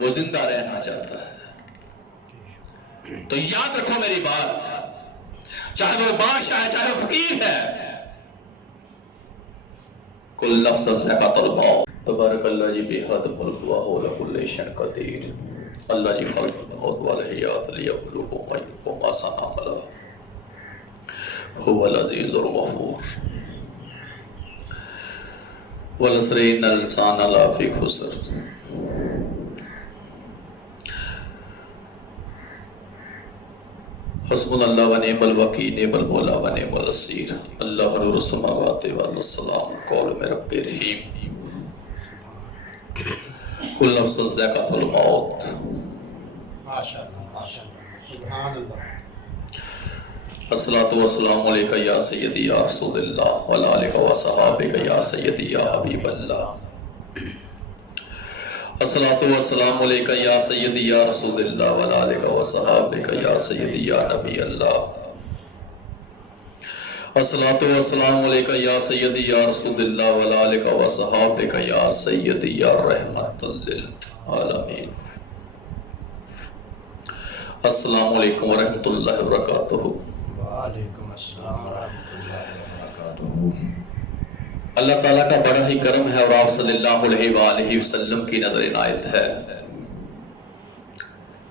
وہ زندہ رہنا چاہتا ہے. تو یاد رکھو میری بات، چاہے وہ بادشاہ ہے چاہے وہ فقیر ہے، کل نفس ذائقۃ الموت. تبارک اللہ جی بے حد ملک و هو علی کل شیء قدیر. اللہ جی خلق الموت والحیات لیبلوکم ایکم احسن عملا. هو العزیز الغفور. والعصر ان الانسان لفی خسر. حسبنا اللہ و نعم الوکیل نعم المولا و نعم النصیر. اللہ نور السماوات والسلام قول میں رب رحیم. کل نفس ذائقۃ الموت. ماشاءاللہ سبحان اللہ. الصلاۃ والسلام علیکہ یا سیدی یا رسول اللہ وعلی آلہ و صحابہ یا سیدی یا حبیب اللہ. الصلاۃ والسلام علیکہ یا سیدی یا رسول اللہ وعلی آلہ و صحابہ یا سیدی یا نبی اللہ. الصلاۃ والسلام علیکہ یا سیدی یا رسول اللہ وعلی آلہ و صحابہ یا سیدی یا رحمت للعالمین. السلام علیکم ورحمۃ اللہ وبرکاتہ. وعلیکم السلام ورحمۃ اللہ وبرکاتہ. اللہ تعالیٰ کا بڑا ہی کرم ہے اور آپ صلی اللہ علیہ وآلہ وسلم کی نظر عنایت ہے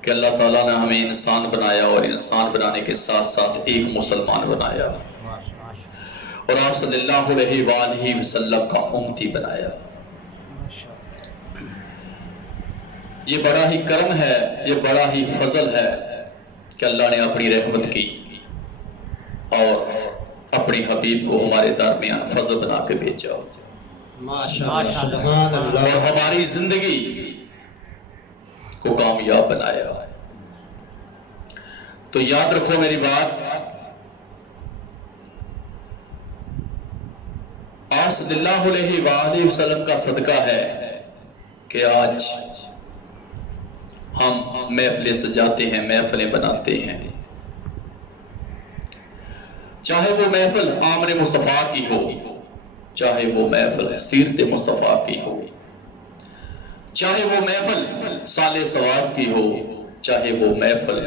کہ اللہ تعالیٰ نے ہمیں انسان بنایا اور انسان بنانے کے ساتھ ساتھ ایک مسلمان بنایا اور آپ صلی اللہ علیہ وآلہ وسلم کا امتی بنایا. یہ بڑا ہی کرم ہے، یہ بڑا ہی فضل ہے کہ اللہ نے اپنی رحمت کی اور اپنی حبیب کو ہمارے درمیان فضل بنا کے بھیجا ماشاءاللہ سبحان اللہ. اور ہماری زندگی کو کامیاب بنایا. تو یاد رکھو میری بات، آپ صلی اللہ علیہ وآلہ وسلم کا صدقہ ہے کہ آج ہم محفلیں سجاتے ہیں، محفلیں بناتے ہیں. چاہے وہ محفل آمر مصطفیٰ کی ہو، چاہے وہ محفل سیرت مصطفیٰ کی ہو، چاہے وہ محفل سال ثواب کی ہو، چاہے وہ محفل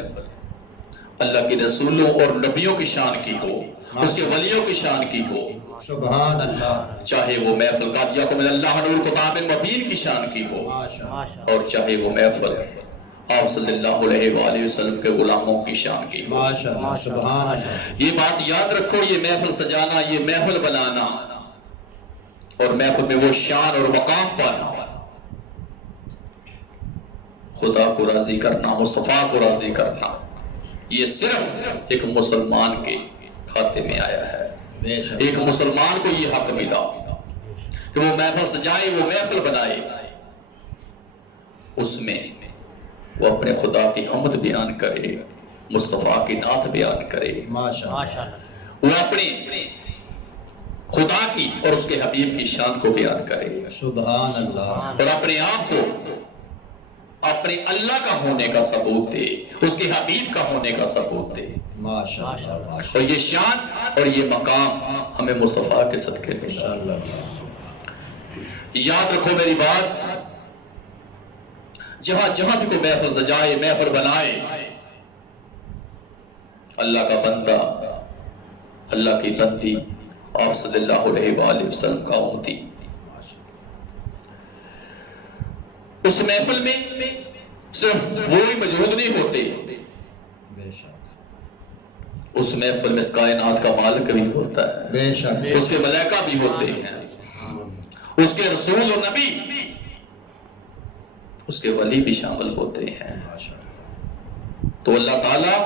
اللہ کے رسولوں اور نبیوں کی شان کی ہو، اس کے ولیوں کی شان کی ہو، سبحان اللہ. چاہے وہ محفل قادیہ من اللہ نور کتاب مبین کی شان کی ہو، اور چاہے وہ محفل آپ صلی اللہ علیہ وآلہ وسلم کے غلاموں کی شان کی ہو. ماشاءاللہ سبحان اللہ. یہ بات یاد رکھو، یہ محفل سجانا، یہ محفل بنانا اور محفل میں وہ شان اور مقام پانا، خدا کو راضی کرنا، مصطفیٰ کو راضی کرنا، یہ صرف ایک مسلمان کے کھاتے میں آیا ہے. ایک مسلمان کو یہ حق ملا کہ وہ محفل سجائے، وہ محفل بنائے، اس میں وہ اپنے خدا کی حمد بیان کرے، مصطفیٰ کی نعت بیان کرے، وہ اپنی خدا کی اور اس کے حبیب کی شان کو بیان کرے، سبحان اللہ. اور اپنے آپ کو اپنے اللہ کا ہونے کا ثبوت دے، اس کے حبیب کا ہونے کا ثبوت دے. ماشاءاللہ اور یہ شان اور یہ مقام ہمیں مصطفیٰ کے صدقے میں ماشاءاللہ. یاد رکھو میری بات، جہاں جہاں بھی کوئی محفل سجائے، محفل بنائے، اللہ کا بندہ، اللہ کی بندی، آپ صلی اللہ علیہ وآلہ وسلم کا امتی، اس محفل میں صرف وہی موجود نہیں ہوتے، بے شک اس محفل میں اس کائنات کا مالک بھی ہوتا ہے، بے شک اس کے ملائکہ بھی ہوتے ہیں، اس کے رسول اور نبی، اس کے ولی بھی شامل ہوتے ہیں. تو اللہ تعالیٰ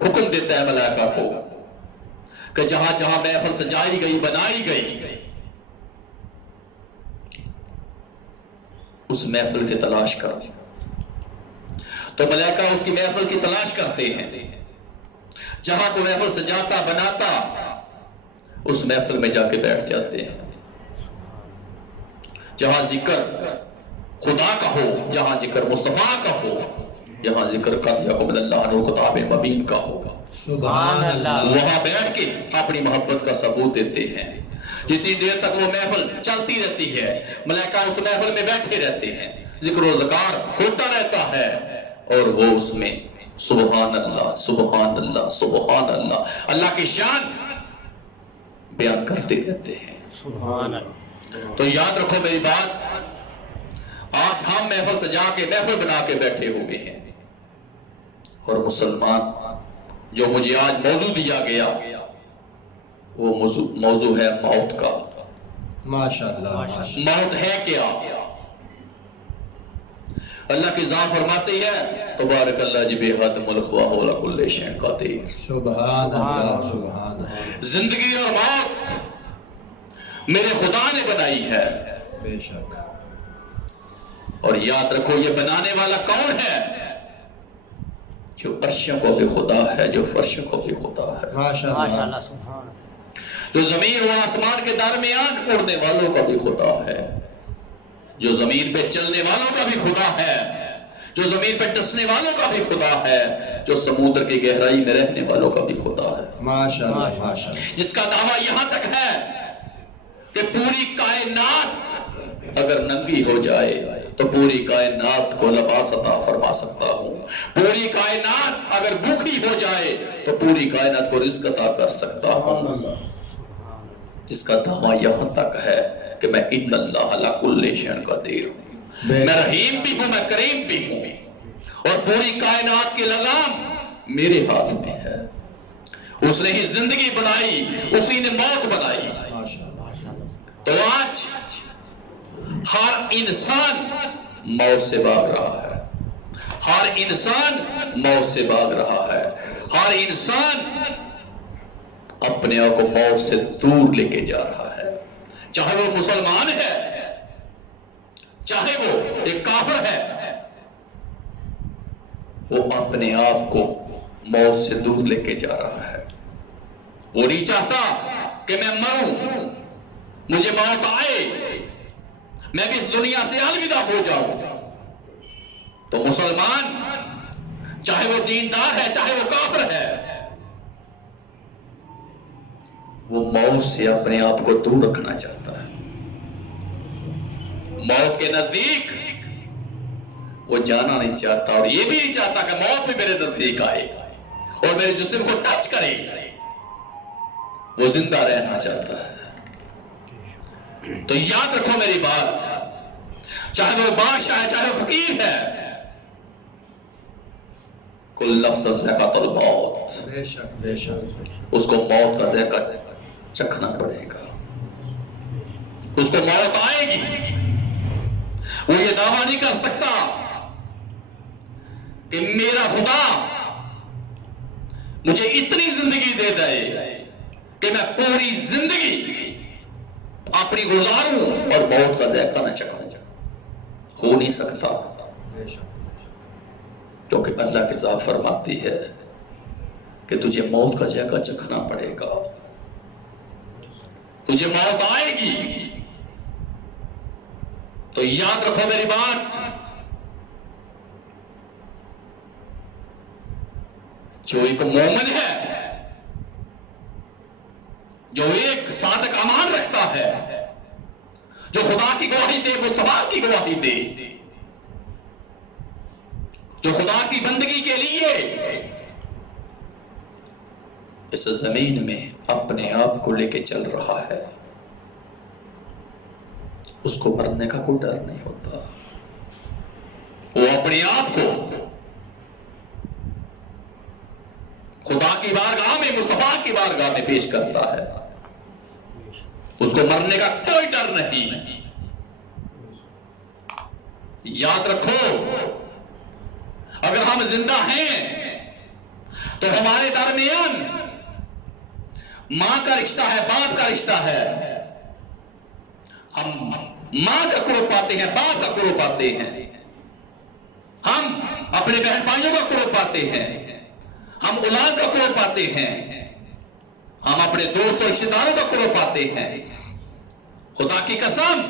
حکم دیتا ہے ملائکہ کو کہ جہاں جہاں محفل سجائی گئی، بنائی گئی، اس محفل کی تلاش کرو. تو ملائکہ اس کی محفل کی تلاش کرتے ہیں. جہاں کو محفل سجاتا بناتا، اس محفل میں جا کے بیٹھ جاتے ہیں. جہاں ذکر خدا کا ہو، جہاں ذکر مصطفیٰ کا ہو، جہاں ذکر قضیہ من اللہ نور کتاب مبین کا ہوگا، سبحان اللہ. وہاں بیٹھ کے اپنی محبت کا ثبوت دیتے ہیں. جتنی دیر تک وہ محفل چلتی رہتی ہے، ملائکہ اس محفل میں بیٹھے رہتے ہیں. ذکر و ذکار ہوتا رہتا ہے اور وہ اس میں سبحان اللہ سبحان اللہ سبحان اللہ اللہ کی شان بیان کرتے رہتے ہیں. سبحان اللہ. تو یاد رکھو میری بات، آج ہم محفل سجا کے محفل بنا کے بیٹھے ہوئے ہیں اور مسلمان جو مجھے آج موضوع دیا گیا وہ موضوع ہے موت کا. ماشاءاللہ ماشاءاللہ. موت ہے کیا؟ اللہ کی ذات فرماتی ہے تبارک اللہ جی بے حد ملک واہو کل شیء قدیر. سبحان اللہ سبحان اللہ. زندگی اور موت میرے خدا نے بنائی ہے. بے شک. اور یاد رکھو یہ بنانے والا کون ہے؟ جو عرشوں کو بھی خدا ہے، جو فرشوں کو بھی خدا ہے، ماشاءاللہ. ماشاءاللہ. سبحان اللہ. جو زمین و آسمان کے درمیان اڑنے والوں کا بھی خدا ہے، جو زمین پہ چلنے والوں کا بھی خدا ہے، جو زمین پہ ٹسنے والوں کا بھی خدا ہے، جو سمندر کی گہرائی میں رہنے والوں کا بھی خدا ہے. ماشاءاللہ ماشاءاللہ. جس کا دعویٰ یہاں تک ہے کہ پوری کائنات اگر ننگی ہو جائے تو پوری کائنات کو لباس عطا فرما سکتا ہوں. پوری کائنات اگر بھوکی ہو جائے تو پوری کائنات کو رزق عطا کر سکتا ہوں. جس کا دعویٰ یہاں تک ہے کہ میں ان اللہ علی کل شیء قدیر ہوں. میں رحیم بھی ہوں، میں کریم بھی ہوں اور پوری کائنات کی لگام میرے ہاتھ میں ہے. اس نے ہی زندگی بنائی، اسی نے موت بنائی. ماشاءاللہ. تو آج ہر انسان موت سے بھاگ رہا ہے، ہر انسان موت سے بھاگ رہا ہے، ہر انسان اپنے آپ کو موت سے دور لے کے جا رہا ہے. چاہے وہ مسلمان ہے، چاہے وہ ایک کافر ہے، وہ اپنے آپ کو موت سے دور لے کے جا رہا ہے. وہ نہیں چاہتا کہ میں مروں، مجھے موت آئے، میں بھی اس دنیا سے الوداع ہو جاؤں. تو مسلمان چاہے وہ دیندار ہے، چاہے وہ کافر ہے، وہ موت سے اپنے آپ کو دور رکھنا چاہتا ہے. موت کے نزدیک وہ جانا نہیں چاہتا اور یہ بھی نہیں چاہتا کہ موت بھی میرے نزدیک آئے اور میرے جسم کو ٹچ کرے. وہ زندہ رہنا چاہتا ہے. تو یاد رکھو میری بات، چاہے وہ بادشاہ ہے، چاہے وہ فقیر ہے، کل نفس ذائقۃ الموت. بے شک بے شک. اس کو موت کا ذائقہ چکھنا پڑے گا. اس کو موت آئے گی. وہ یہ دعویٰ نہیں کر سکتا کہ میرا خدا مجھے اتنی زندگی دے دے کہ میں پوری زندگی اپنی گزاروں اور موت کا ذائقہ نہ چکھوں. ہو نہیں سکتا، بے شک. کیونکہ اللہ کی ذات فرماتی ہے کہ تجھے موت کا ذائقہ چکھنا پڑے گا. تجھے موت آئے گی. تو یاد رکھو میری بات، جو ایک مومن ہے، جو ایک صادق امان رکھتا ہے، جو خدا کی گواہی دے، مصطفیٰ کی گواہی دے، جو خدا کی بندگی کے لیے اس زمین میں اپنے آپ کو لے کے چل رہا ہے، اس کو مرنے کا کوئی ڈر نہیں ہوتا. وہ اپنے آپ کو خدا کی بارگاہ میں، مصطفیٰ کی بارگاہ میں پیش کرتا ہے. اس کو مرنے کا کوئی ڈر نہیں. یاد رکھو، اگر ہم زندہ ہیں تو ہمارے درمیان ماں کا رشتہ ہے، باپ کا رشتہ ہے. ہم ماں کا قرب پاتے ہیں، باپ کا قرب پاتے ہیں. ہم اپنے بہن بھائیوں کا قرب پاتے ہیں، ہم اولاد کا قرب پاتے ہیں، ہم اپنے دوست اور رشتہ داروں کا قرب پاتے ہیں. خدا کی قسم،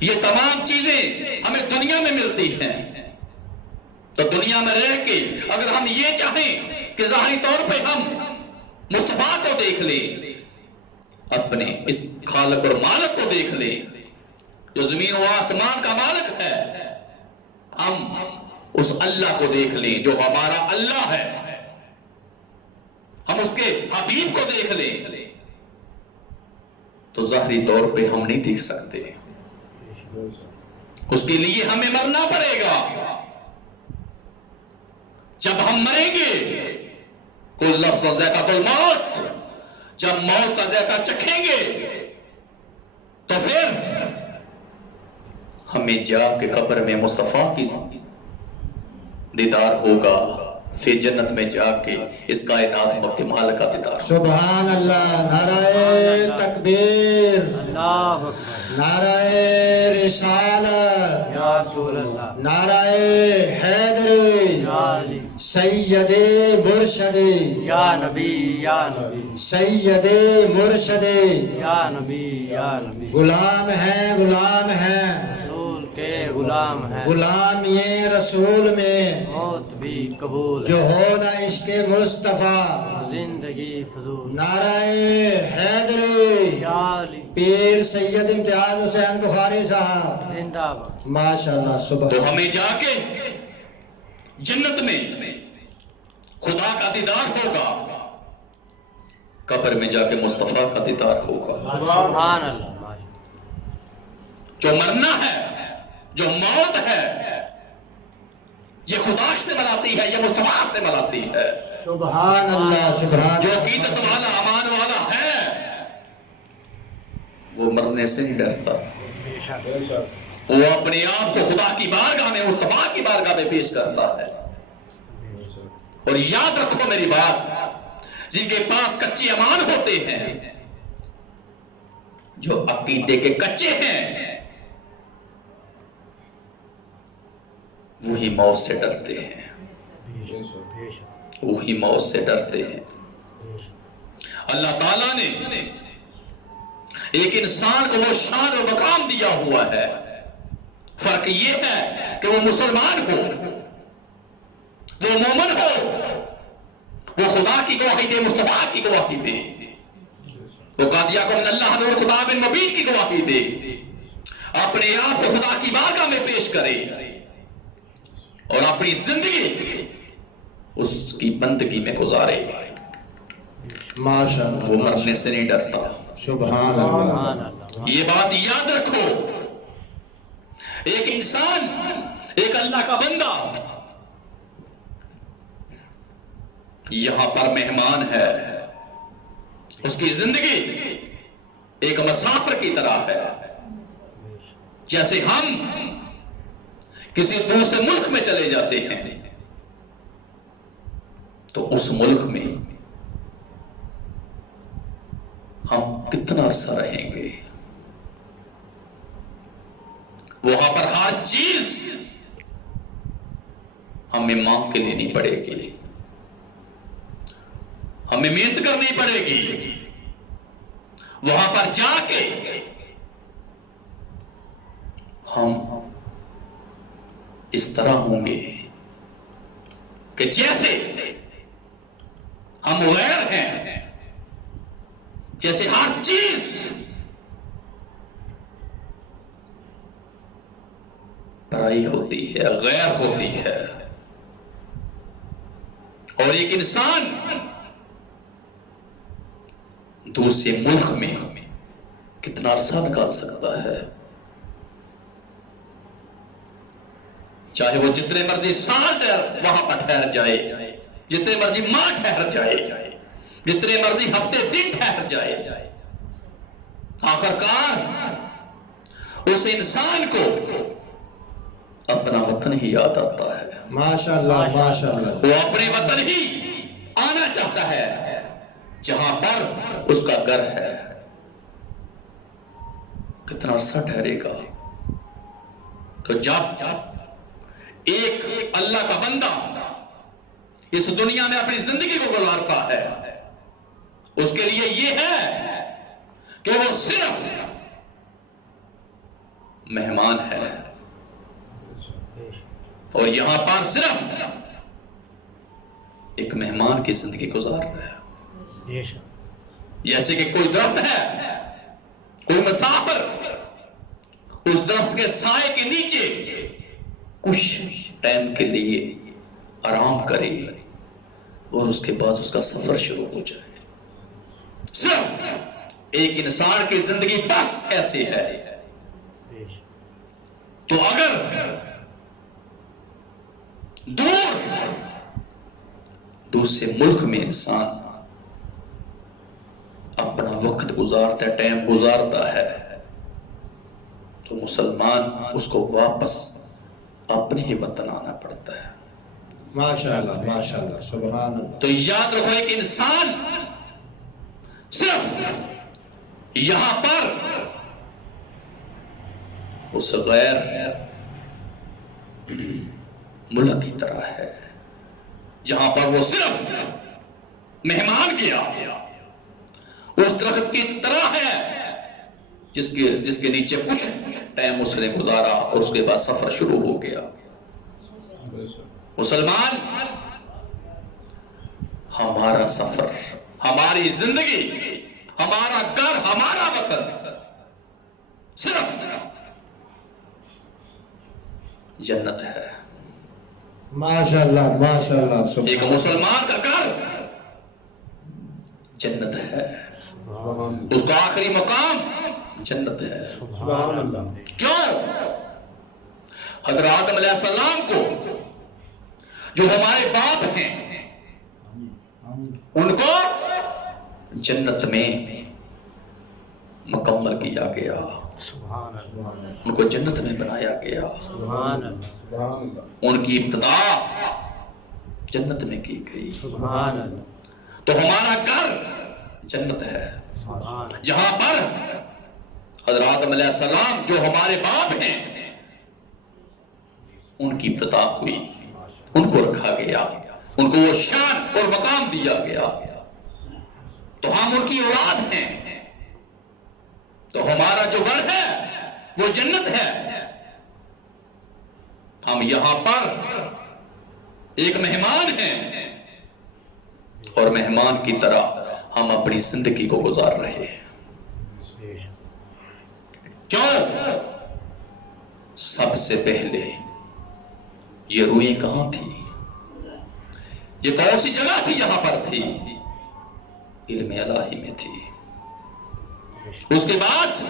یہ تمام چیزیں ہمیں دنیا میں ملتی ہیں. تو دنیا میں رہ کے اگر ہم یہ چاہیں کہ ظاہری طور پہ ہم مصطفیٰ کو دیکھ لیں، اپنے اس خالق اور مالک کو دیکھ لیں جو زمین و آسمان کا مالک ہے، اس اللہ کو دیکھ لیں جو ہمارا اللہ ہے، ہم اس کے حبیب کو دیکھ لیں تو ظاہری طور پہ ہم نہیں دیکھ سکتے، اس کے لیے ہمیں مرنا پڑے گا۔ جب ہم مریں گے، کوئی لفظ ذائقۃ الموت، جب موت کا ذائقہ چکھیں گے تو پھر ہمیں جا کے قبر میں مصطفیٰ کی دیدار ہوگا، پھر جنت میں جا کے اس کائنات کے مالک کا دیدار ہوگا۔ سبحان اللہ، نعرہ تکبیر، اللہ اکبر، نعرہ رسالت، یا رسول اللہ، نعرہ حیدری، یا علی، سید مرشد، یا نبی، یا نبی، سید مرشد، یا نبی، یا نبی، غلام ہیں، غلام ہیں، رسول کے غلام ہیں، غلام یہ رسول میں موت بھی قبول جو ہے، ہو نہ عشق مصطفیٰ۔ زندگی فضول، نعرہ حیدری، یا علی، پیر سید امتیاز حسین بخاری صاحب، زندہ باد، ماشاءاللہ، تو سبحان ہمیں جا کے جنت میں خدا کا دیدار ہوگا، قبر میں جا کے مصطفیٰ کا دیدار ہوگا۔ سبحان اللہ، جو مرنا ہے، جو موت ہے، یہ خدا سے ملاتی ہے، یہ مصطفیٰ سے ملاتی ہے۔ سبحان اللہ، سبحان جو اللہ، عقیدت والا، امان والا ہے، وہ مرنے سے نہیں ڈرتا، وہ اپنے آپ کو خدا کی بارگاہ میں، مصطفیٰ کی بارگاہ میں پیش کرتا ہے۔ اور یاد رکھو میری بات، جن کے پاس کچے ایمان ہوتے ہیں، جو عقیدے کے کچے ہیں، وہی موت سے ڈرتے ہیں، وہی موت سے ڈرتے ہیں۔ اللہ تعالیٰ نے ایک انسان کو وہ شان و مقام دیا ہوا ہے، فرق یہ ہے کہ وہ مسلمان ہو، وہ مومن ہو، وہ خدا کی گواہی دے، مصطفیٰ کی گواہی دے، وہ قادیاکم من اللہ نور کتاب مبین کی گواہی دے، اپنے آپ کو خدا کی بارگاہ میں پیش کرے اور اپنی زندگی اس کی بندگی میں گزارے۔ ماشاءاللہ، وہ مرنے سے نہیں ڈرتا۔ سبحان اللہ، سبحان اللہ، یہ بات یاد رکھو، ایک انسان، ایک اللہ کا بندہ یہاں پر مہمان ہے، اس کی زندگی ایک مسافر کی طرح ہے۔ جیسے ہم کسی دوسرے ملک میں چلے جاتے ہیں تو اس ملک میں ہم کتنا عرصہ رہیں گے، وہاں پر ہر چیز ہمیں مانگ کے لینی پڑے گی، ہمیں محنت کرنی پڑے گی، وہاں پر جا کے ہم اس طرح ہوں گے کہ جیسے ہم غیر ہیں، جیسے ہر چیز پرائی ہوتی ہے، غیر ہوتی ہے۔ اور ایک انسان دوسرے ملک میں کتنا عرصہ نکال سکتا ہے، چاہے وہ جتنے مرضی سال وہاں پر ٹھہر جائے، جتنے مرضی ماہ ٹھہر جائے، جتنے مرضی ہفتے دن ٹھہر جائے، آخرکار اس انسان کو اپنا وطن ہی یاد آتا ہے، ماشاءاللہ، ماشاءاللہ، وہ اپنے وطن ہی آنا چاہتا ہے جہاں پر اس کا گھر ہے۔ کتنا عرصہ ٹھہرے گا؟ تو جب ایک اللہ کا بندہ اس دنیا میں اپنی زندگی کو گزارتا ہے، اس کے لیے یہ ہے کہ وہ صرف مہمان ہے، اور یہاں پر صرف ایک مہمان کی زندگی گزار رہا ہے۔ جیسے کہ کوئی درخت ہے، کوئی مسافر اس درخت کے سائے کے نیچے کچھ ٹائم کے لیے آرام کرے اور اس کے بعد اس کا سفر شروع ہو جائے. صرف ایک انسان کی زندگی بس ایسے ہے. تو اگر دوسرے ملک میں انسان اپنا وقت گزارتا ہے، ٹائم گزارتا ہے، تو مسلمان اس کو واپس اپنے ہی وطن آنا پڑتا ہے. ماشاءاللہ ماشاءاللہ سبحان اللہ. تو یاد رکھو ایک انسان صرف یہاں پر اس غیر ملک کی طرح ہے جہاں پر وہ صرف مہمان گیا، اس درخت کی طرح ہے جس کے نیچے کچھ ٹائم اس نے گزارا اور اس کے بعد سفر شروع ہو گیا. مسلمان، ہمارا سفر، ہماری زندگی، ہمارا گھر، ہمارا وطن صرف جنت ہے. ماشاءاللہ ماشاءاللہ ایک مسلمان کا گھر جنت ہے، اس کا آخری مقام جنت ہے. سبحان اللہ. کیوں؟ حضرت آدم علیہ السلام کو جو ہمارے باپ ہیں ان کو جنت میں مکمل کیا گیا، سبحان اللہ. ان کو جنت میں بنایا گیا. سبحان اللہ. ان کی ابتدا جنت میں کی گئی. سبحان اللہ. تو ہمارا گھر جنت ہے سبحان اللہ. جہاں پر حضرت آدم علیہ السلام جو ہمارے باپ ہیں ان کی ابتدا ہوئی، ان کو رکھا گیا، ان کو وہ شان اور مقام دیا گیا. تو ہم ان کی اولاد ہیں، تو ہمارا جو گھر ہے وہ جنت ہے. ہم یہاں پر ایک مہمان ہیں اور مہمان کی طرح ہم اپنی زندگی کو گزار رہے ہیں. کیوں؟ سب سے پہلے یہ روئیں کہاں تھی؟ یہ کون سی جگہ تھی؟ یہاں پر تھی، علم الہی میں تھی. اس کے بعد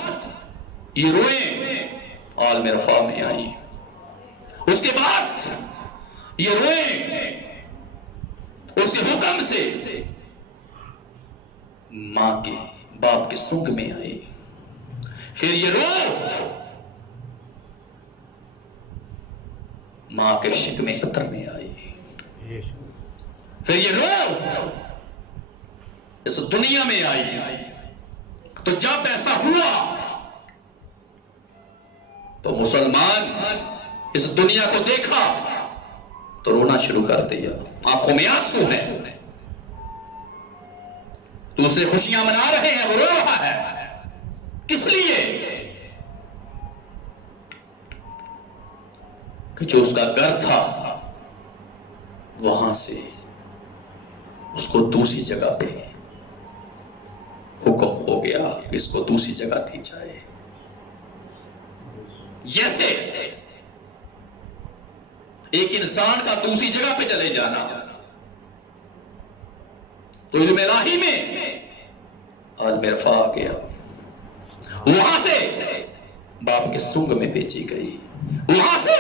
یہ روئیں عالم رفع میں آئی. اس کے بعد یہ روئیں اس کے حکم سے ماں کے باپ کے سنگ میں آئی. پھر یہ روح ماں کے شکم عطر میں آئی. پھر یہ روح اس دنیا میں آئی. تو جب ایسا ہوا تو مسلمان اس دنیا کو دیکھا تو رونا شروع کر دیا. آنکھوں میں آنسو ہیں. دوسرے خوشیاں منا رہے ہیں، وہ رو رہا ہے. کس لیے؟ کہ جو اس کا گھر تھا وہاں سے اس کو دوسری جگہ پہ حکم ہو گیا کہ اس کو دوسری جگہ دی جائے. جیسے ایک انسان کا دوسری جگہ پہ چلے جانا، تو علم الہی میں عالم رفع آ گیا. وہاں سے باپ کے سنگ میں بھیجی گئی، وہاں سے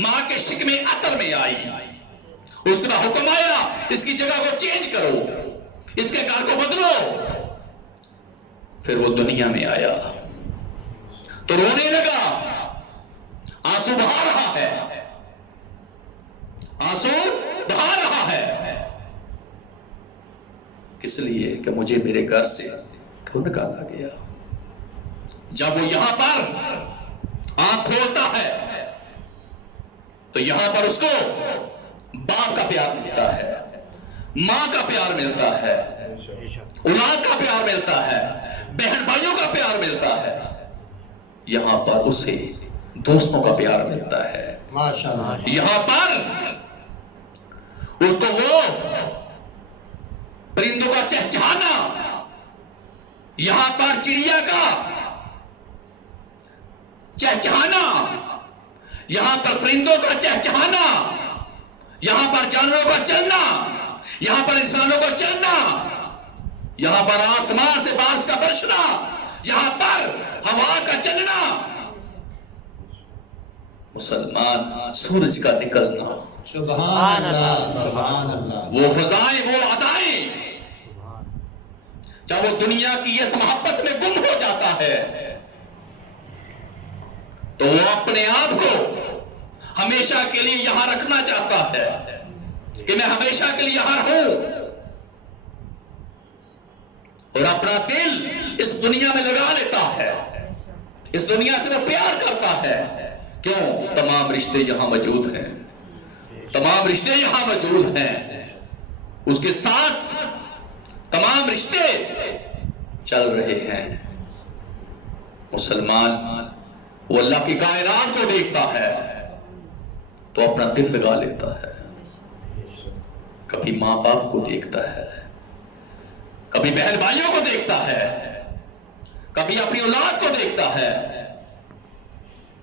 ماں کے شکم عطر میں آئی. اس کا حکم آیا اس کی جگہ کو چینج کرو، اس کے گھر کو بدلو. پھر وہ دنیا میں آیا تو رونے لگا، آنسو بہا رہا ہے، آنسو بہا رہا ہے. کس لیے؟ کہ مجھے میرے گھر سے کیوں نکالا گیا. جب وہ یہاں پر آنکھ کھولتا ہے تو یہاں پر اس کو باپ کا پیار ملتا ہے، ماں کا پیار ملتا ہے، اولاد کا پیار ملتا ہے، بہن بھائیوں کا پیار ملتا ہے. یہاں پر اسے دوستوں کا پیار ملتا ہے. ماشاءاللہ. یہاں پر اس کو وہ پرندوں کا چہچہانا، یہاں پر چڑیا کا چہچہانا، یہاں پر پرندوں کا چہچہانا، یہاں پر جانوروں کا چلنا، یہاں پر انسانوں کا چلنا، یہاں پر آسمان سے بارش کا برسنا، یہاں پر ہوا کا چلنا، مسلمان سورج کا نکلنا، سبحان اللہ سبحان اللہ، وہ فضائیں، وہ ادائیں، جب وہ دنیا کی اس محبت میں گم ہو جاتا ہے تو وہ اپنے آپ کو ہمیشہ کے لیے یہاں رکھنا چاہتا ہے کہ میں ہمیشہ کے لیے یہاں رہوں، اور اپنا دل اس دنیا میں لگا لیتا ہے، اس دنیا سے وہ پیار کرتا ہے۔ کیوں؟ تمام رشتے یہاں موجود ہیں، تمام رشتے یہاں موجود ہیں، اس کے ساتھ تمام رشتے چل رہے ہیں۔ مسلمان وہ اللہ کی کائنات کو دیکھتا ہے تو اپنا دل لگا لیتا ہے، کبھی ماں باپ کو دیکھتا ہے، کبھی بہن بھائیوں کو دیکھتا ہے، کبھی اپنی اولاد کو دیکھتا ہے،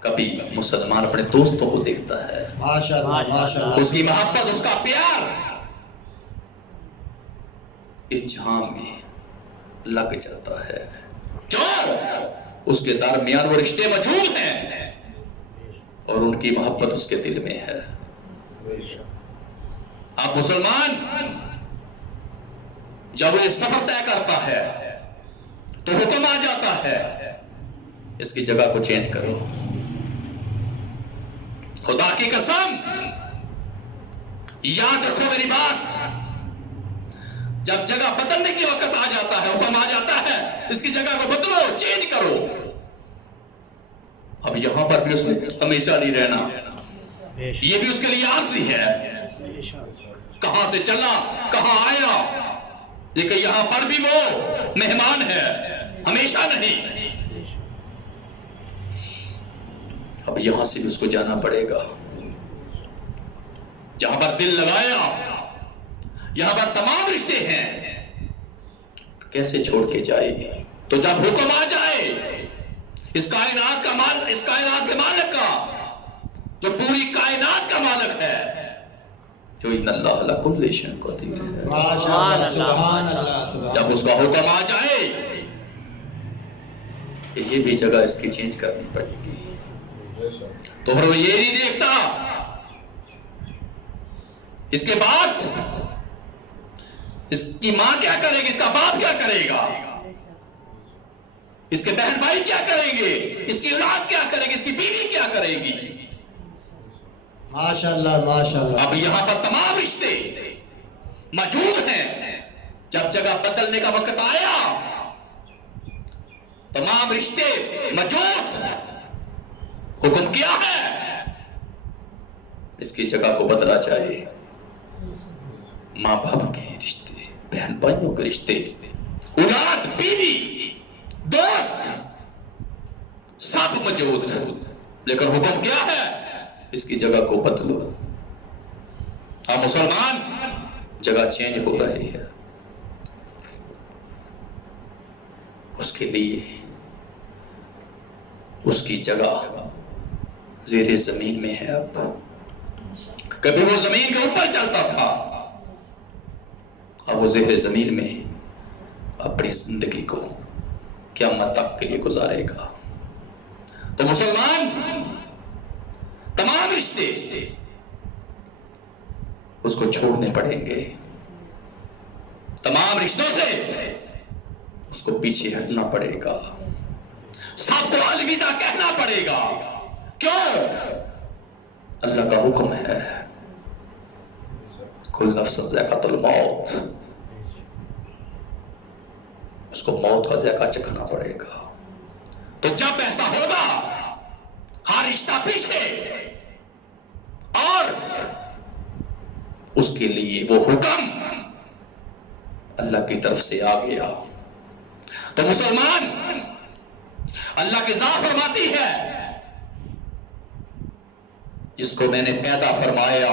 کبھی مسلمان اپنے دوستوں کو دیکھتا ہے، ماشاء اللہ ماشاء اللہ، اس کی محبت، اس کا پیار اس جہاں میں لگ جاتا ہے۔ کیوں؟ اس کے درمیان وہ رشتے موجود ہیں اور ان کی محبت اس کے دل میں ہے۔ اب مسلمان جب وہ سفر طے کرتا ہے تو حکم آ جاتا ہے اس کی جگہ کو چینج کرو۔ خدا کی قسم یاد رکھو میری بات، جب جگہ بدلنے کی وقت آ جاتا ہے، حکم آ جاتا ہے اس کی جگہ کو بدلو، چینج کرو۔ اب یہاں پر بھی اس نے ہمیشہ نہیں رہنا، یہ بھی اس کے لیے عارضی ہے، کہاں سے چلا کہاں آیا، لیکن یہاں پر بھی وہ مہمان ہے، ہمیشہ نہیں۔ اب یہاں سے بھی اس کو جانا پڑے گا، جہاں پر دل لگایا، یہاں پر تمام رشتے ہیں، کیسے چھوڑ کے جائے گی؟ تو جب حکم آ جائے اس کائنات کے مالک کا، جو پوری کائنات کا مالک ہے، جو ان اللہ علی کل شیء قدیر ہے، ماشاء اللہ سبحان اللہ سبحان، جب اس کا حکم آ جائے کہ یہ بھی جگہ اس کی چینج کرنی پڑے گی، تو پھر وہ یہ نہیں دیکھتا اس کے بعد اس کی ماں کیا کرے گی، اس کا باپ کیا کرے گا، اس کے بہن بھائی کیا کریں گے، اس کی اولاد کیا کرے گی، اس کی بیوی کیا کرے گی۔ ماشاء اللہ ماشاء اللہ، اب یہاں پر تمام رشتے موجود ہیں، جب جگہ بدلنے کا وقت آیا تمام رشتے موجود، حکم کیا ہے اس کی جگہ کو بدلا جائے۔ ماں باپ کے رشتے، بہن بھائیوں کے رشتے، اولاد، بیوی، دوست، سب موجود، لیکن حکم کیا ہے اس کی جگہ کو بدلو۔ اب مسلمان جگہ چینج ہو رہی ہے، اس کے لیے اس کی جگہ زیر زمین میں ہے۔ اب کبھی وہ زمین کے اوپر چلتا تھا، اب وہ زیر زمین میں اپنی زندگی کو قیامت تک کے لیے گزارے گا۔ تو مسلمان تمام رشتے اس کو چھوڑنے پڑیں گے، تمام رشتوں سے اس کو پیچھے ہٹنا پڑے گا، سب کو الوداع کہنا پڑے گا۔ کیوں؟ اللہ کا حکم ہے کل نفس ذائقۃ الموت، اس کو موت کا ذائقہ چکھنا پڑے گا۔ تو جب ایسا ہوگا ہر رشتہ پیچھے، اور اس کے لیے وہ حکم اللہ کی طرف سے آ گیا، تو مسلمان اللہ کی ذات فرماتی ہے جس کو میں نے پیدا فرمایا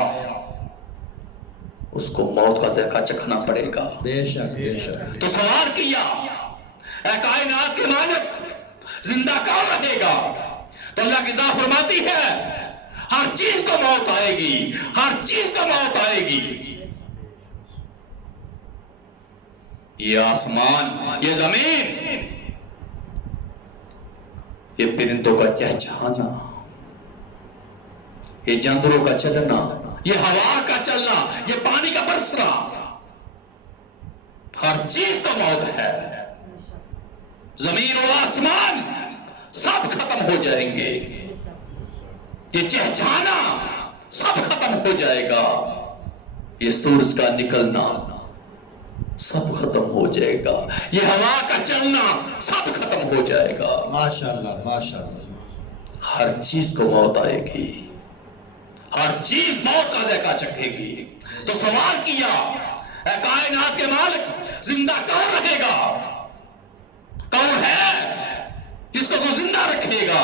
اس کو موت کا ذائقہ چکھنا پڑے گا۔ بے شک بے شک، تو سوال کیا اے کائنات کے مالک زندہ کون رہے گا؟ تو اللہ کی ذات فرماتی ہے موت آئے گی، ہر چیز کا موت آئے گی۔ یہ آسمان، یہ زمین، یہ پرندوں کا چہچہانا، یہ جانوروں کا چلنا، یہ ہوا کا چلنا، یہ پانی کا برسنا، ہر چیز کا موت ہے۔ زمین اور آسمان سب ختم ہو جائیں گے، یہ چہچہانا سب ختم ہو جائے گا، یہ سورج کا نکلنا سب ختم ہو جائے گا، یہ ہوا کا چلنا سب ختم ہو جائے گا۔ ماشاءاللہ ماشاءاللہ۔ ہر چیز کو موت آئے گی، ہر چیز موت کا ذائقہ چکھے گی۔ تو سوال کیا، اے کائنات کے مالک، زندہ کون رہے گا؟ کون ہے جس کو تو زندہ رکھے گا؟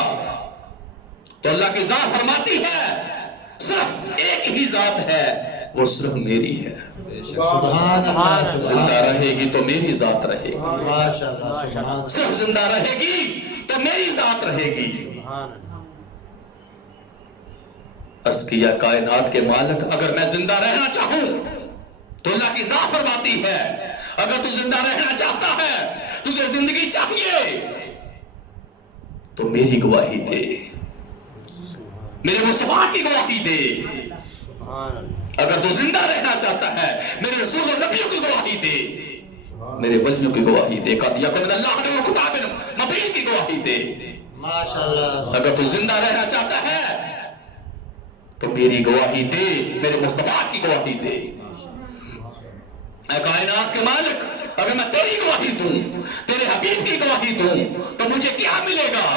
تو اللہ کی ذات فرماتی ہے صرف ایک ہی ذات ہے، وہ صرف میری ہے۔ سبحان اللہ، زندہ رہے گی تو میری ذات رہے گی، ماشاءاللہ سبحان اللہ۔ صرف زندہ رہے گی تو میری ذات رہے گی۔ سبحان اللہ۔ عرض کیا کائنات کے مالک، اگر میں زندہ رہنا چاہوں تو اللہ کی ذات فرماتی ہے اگر تو زندہ رہنا چاہتا ہے، تجھے زندگی چاہیے تو میری گواہی دے، میرے مصطفیٰ کی گواہی دے۔ سبحان اللہ۔ اگر تو زندہ رہنا چاہتا ہے، میرے رسول و نبیوں کی گواہی دے، میرے ولیوں کی گواہی دے، قد یکن من اللہ نور کتاب مبین کی گواہی دے۔ ماشاءاللہ۔ اگر تو زندہ رہنا چاہتا ہے تو میری گواہی دے، میرے مصطفیٰ کی گواہی دے۔ اے کائنات کے مالک، اگر میں تیری گواہی دوں، تیرے حبیب کی گواہی دوں تو مجھے کیا ملے گا؟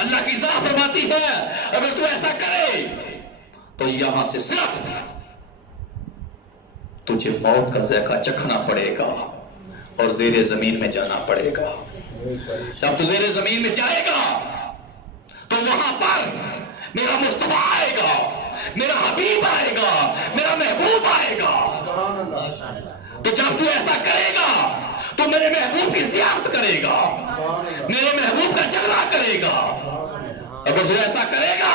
اللہ کی ذات فرماتی ہے اگر تو ایسا کرے تو یہاں سے صرف تجھے موت کا ذائقہ چکھنا پڑے گا اور زیر زمین میں جانا پڑے گا۔ جب تو زیر زمین میں جائے گا تو وہاں پر میرا مصطفیٰ آئے گا، میرا حبیب آئے گا، میرا محبوب آئے گا۔ تو جب تو ایسا کرے گا تو میرے محبوب کی زیارت کرے گا، میرے محبوب کا جھگڑا کرے گا۔ اگر تو ایسا کرے گا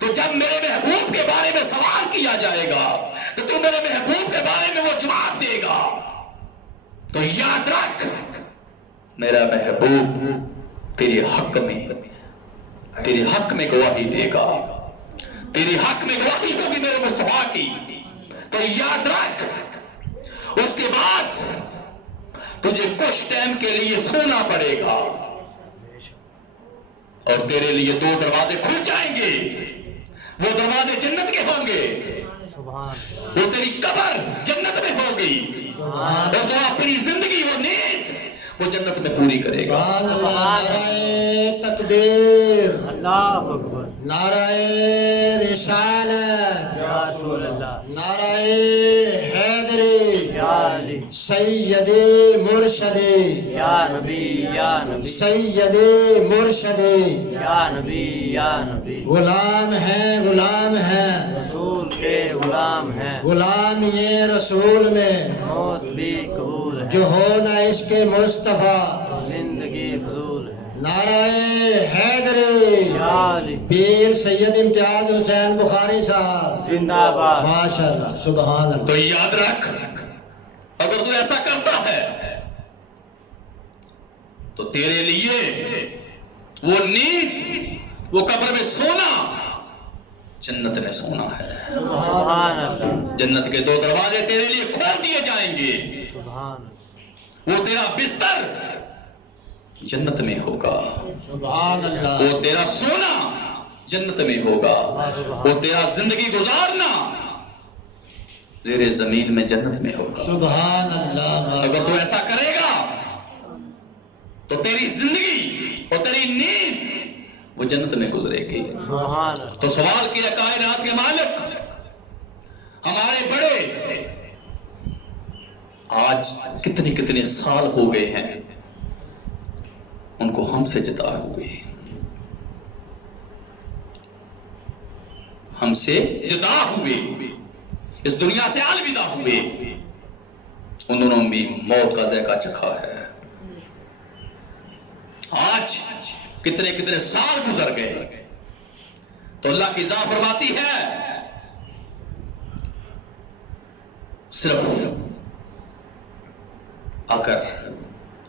تو جب میرے محبوب کے بارے میں سوال کیا جائے گا تو تو میرے محبوب کے بارے میں وہ جواب دے گا۔ تو یاد رکھ، میرا محبوب تیرے حق میں گواہی دے گا، تیرے حق میں گواہی ہوگی میرے مصطفیٰ کی۔ تو یاد رکھ، اس کے بعد تجھے کچھ ٹائم کے لیے سونا پڑے گا اور تیرے لیے دو دروازے کھل جائیں گے، وہ دروازے جنت کے ہوں گے، سبحان اللہ۔ وہ تیری قبر جنت میں ہوگی اور تو اپنی زندگی وہ نیند وہ جنت میں پوری کرے گا۔ سبحان اللہ۔ نعرہ تکبیر، اللہ اکبر۔ نعرہ رسالت، یا رسول اللہ، نعرہ حیدری، یا علی، سید مرشد، یا نبی، یا نبی، سید مرشد، یا نبی، یا نبی، غلام ہیں غلام ہیں، رسول کے غلام ہیں، غلام یہ رسول میں موت بھی قبول ہے، جو ہو نہ عشق مصطفیٰ۔ زندگی فضول ہے۔ نعرہ حیدری، یا علی، پیر سید امتیاز حسین بخاری صاحب، زندہ باد۔ ماشاءاللہ سبحان اللہ۔ تو یاد رکھ، اگر تو ایسا کرتا ہے تو تیرے لیے وہ نیند، وہ قبر میں سونا جنت میں سونا ہے۔ سبحان اللہ، جنت کے دو دروازے تیرے لیے کھول دیے جائیں گے، سبحان اللہ، وہ تیرا بستر جنت میں ہوگا، سبحان اللہ۔ وہ تیرا سونا جنت میں ہوگا، وہ تیرا زندگی گزارنا زیر زمین میں جنت میں ہوگا۔ سبحان اللہ۔ اگر تو ایسا کرے گا تو تیری زندگی اور تیری نیند وہ جنت میں گزرے گی۔ سبحان اللہ، تو سوال کیا کائنات کے مالک، ہمارے بڑے آج کتنے سال ہو گئے ہیں ان کو ہم سے جدا ہوئے، ہم سے جدا ہوئے، اس دنیا سے الوداع ہوئے، انہوں نے بھی موت کا ذائقہ چکھا ہے۔ آج کتنے سال گزر گئے تو تو اللہ کی ذات فرماتی ہے صرف اگر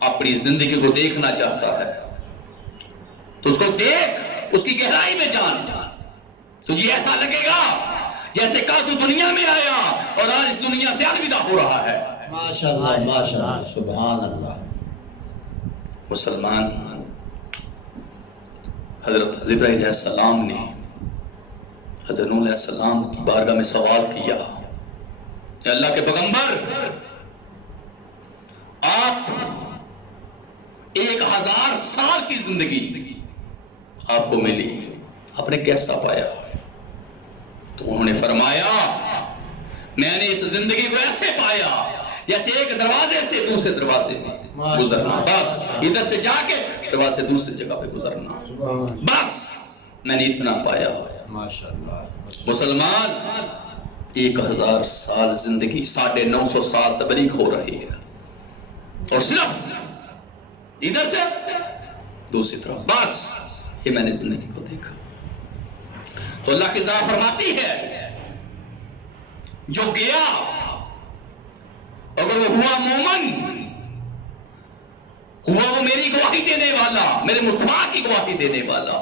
اپنی زندگی کو دیکھنا چاہتا ہے تو اس کو دیکھ، اس کی گہرائی میں جان، تجھے ایسا لگے گا جیسے کل تو دنیا میں آیا اور آج اس دنیا سے الوداع ہو رہا ہے۔ ماشاءاللہ ماشاءاللہ سبحان اللہ۔ مسلمان حضرت ابراہیم علیہ السلام نے حضرت نوح علیہ السلام کی بارگاہ میں سوال کیا کہ اللہ کے پیغمبر، آپ 1000 سال کی زندگی آپ کو ملی، آپ نے کیسا پایا؟ تو انہوں نے فرمایا میں نے اس زندگی کو ایسے پایا جیسے ایک دروازے سے دوسرے دروازے میں گزرنا، بس ادھر سے جا کے دروازے سے دوسری جگہ پہ گزرنا، بس میں نے اتنا پایا۔ ماشاءاللہ مسلمان 1000 سال زندگی، 950 سال تبلیغ ہو رہی ہے اور صرف ادھر سے دوسری طرف، بس یہ میں نے زندگی کو دیکھا۔ تو اللہ کی ذات فرماتی ہے جو گیا اگر وہ ہوا مومن، ہوا وہ میری گواہی دینے والا، میرے مصطفیٰ کی گواہی دینے والا،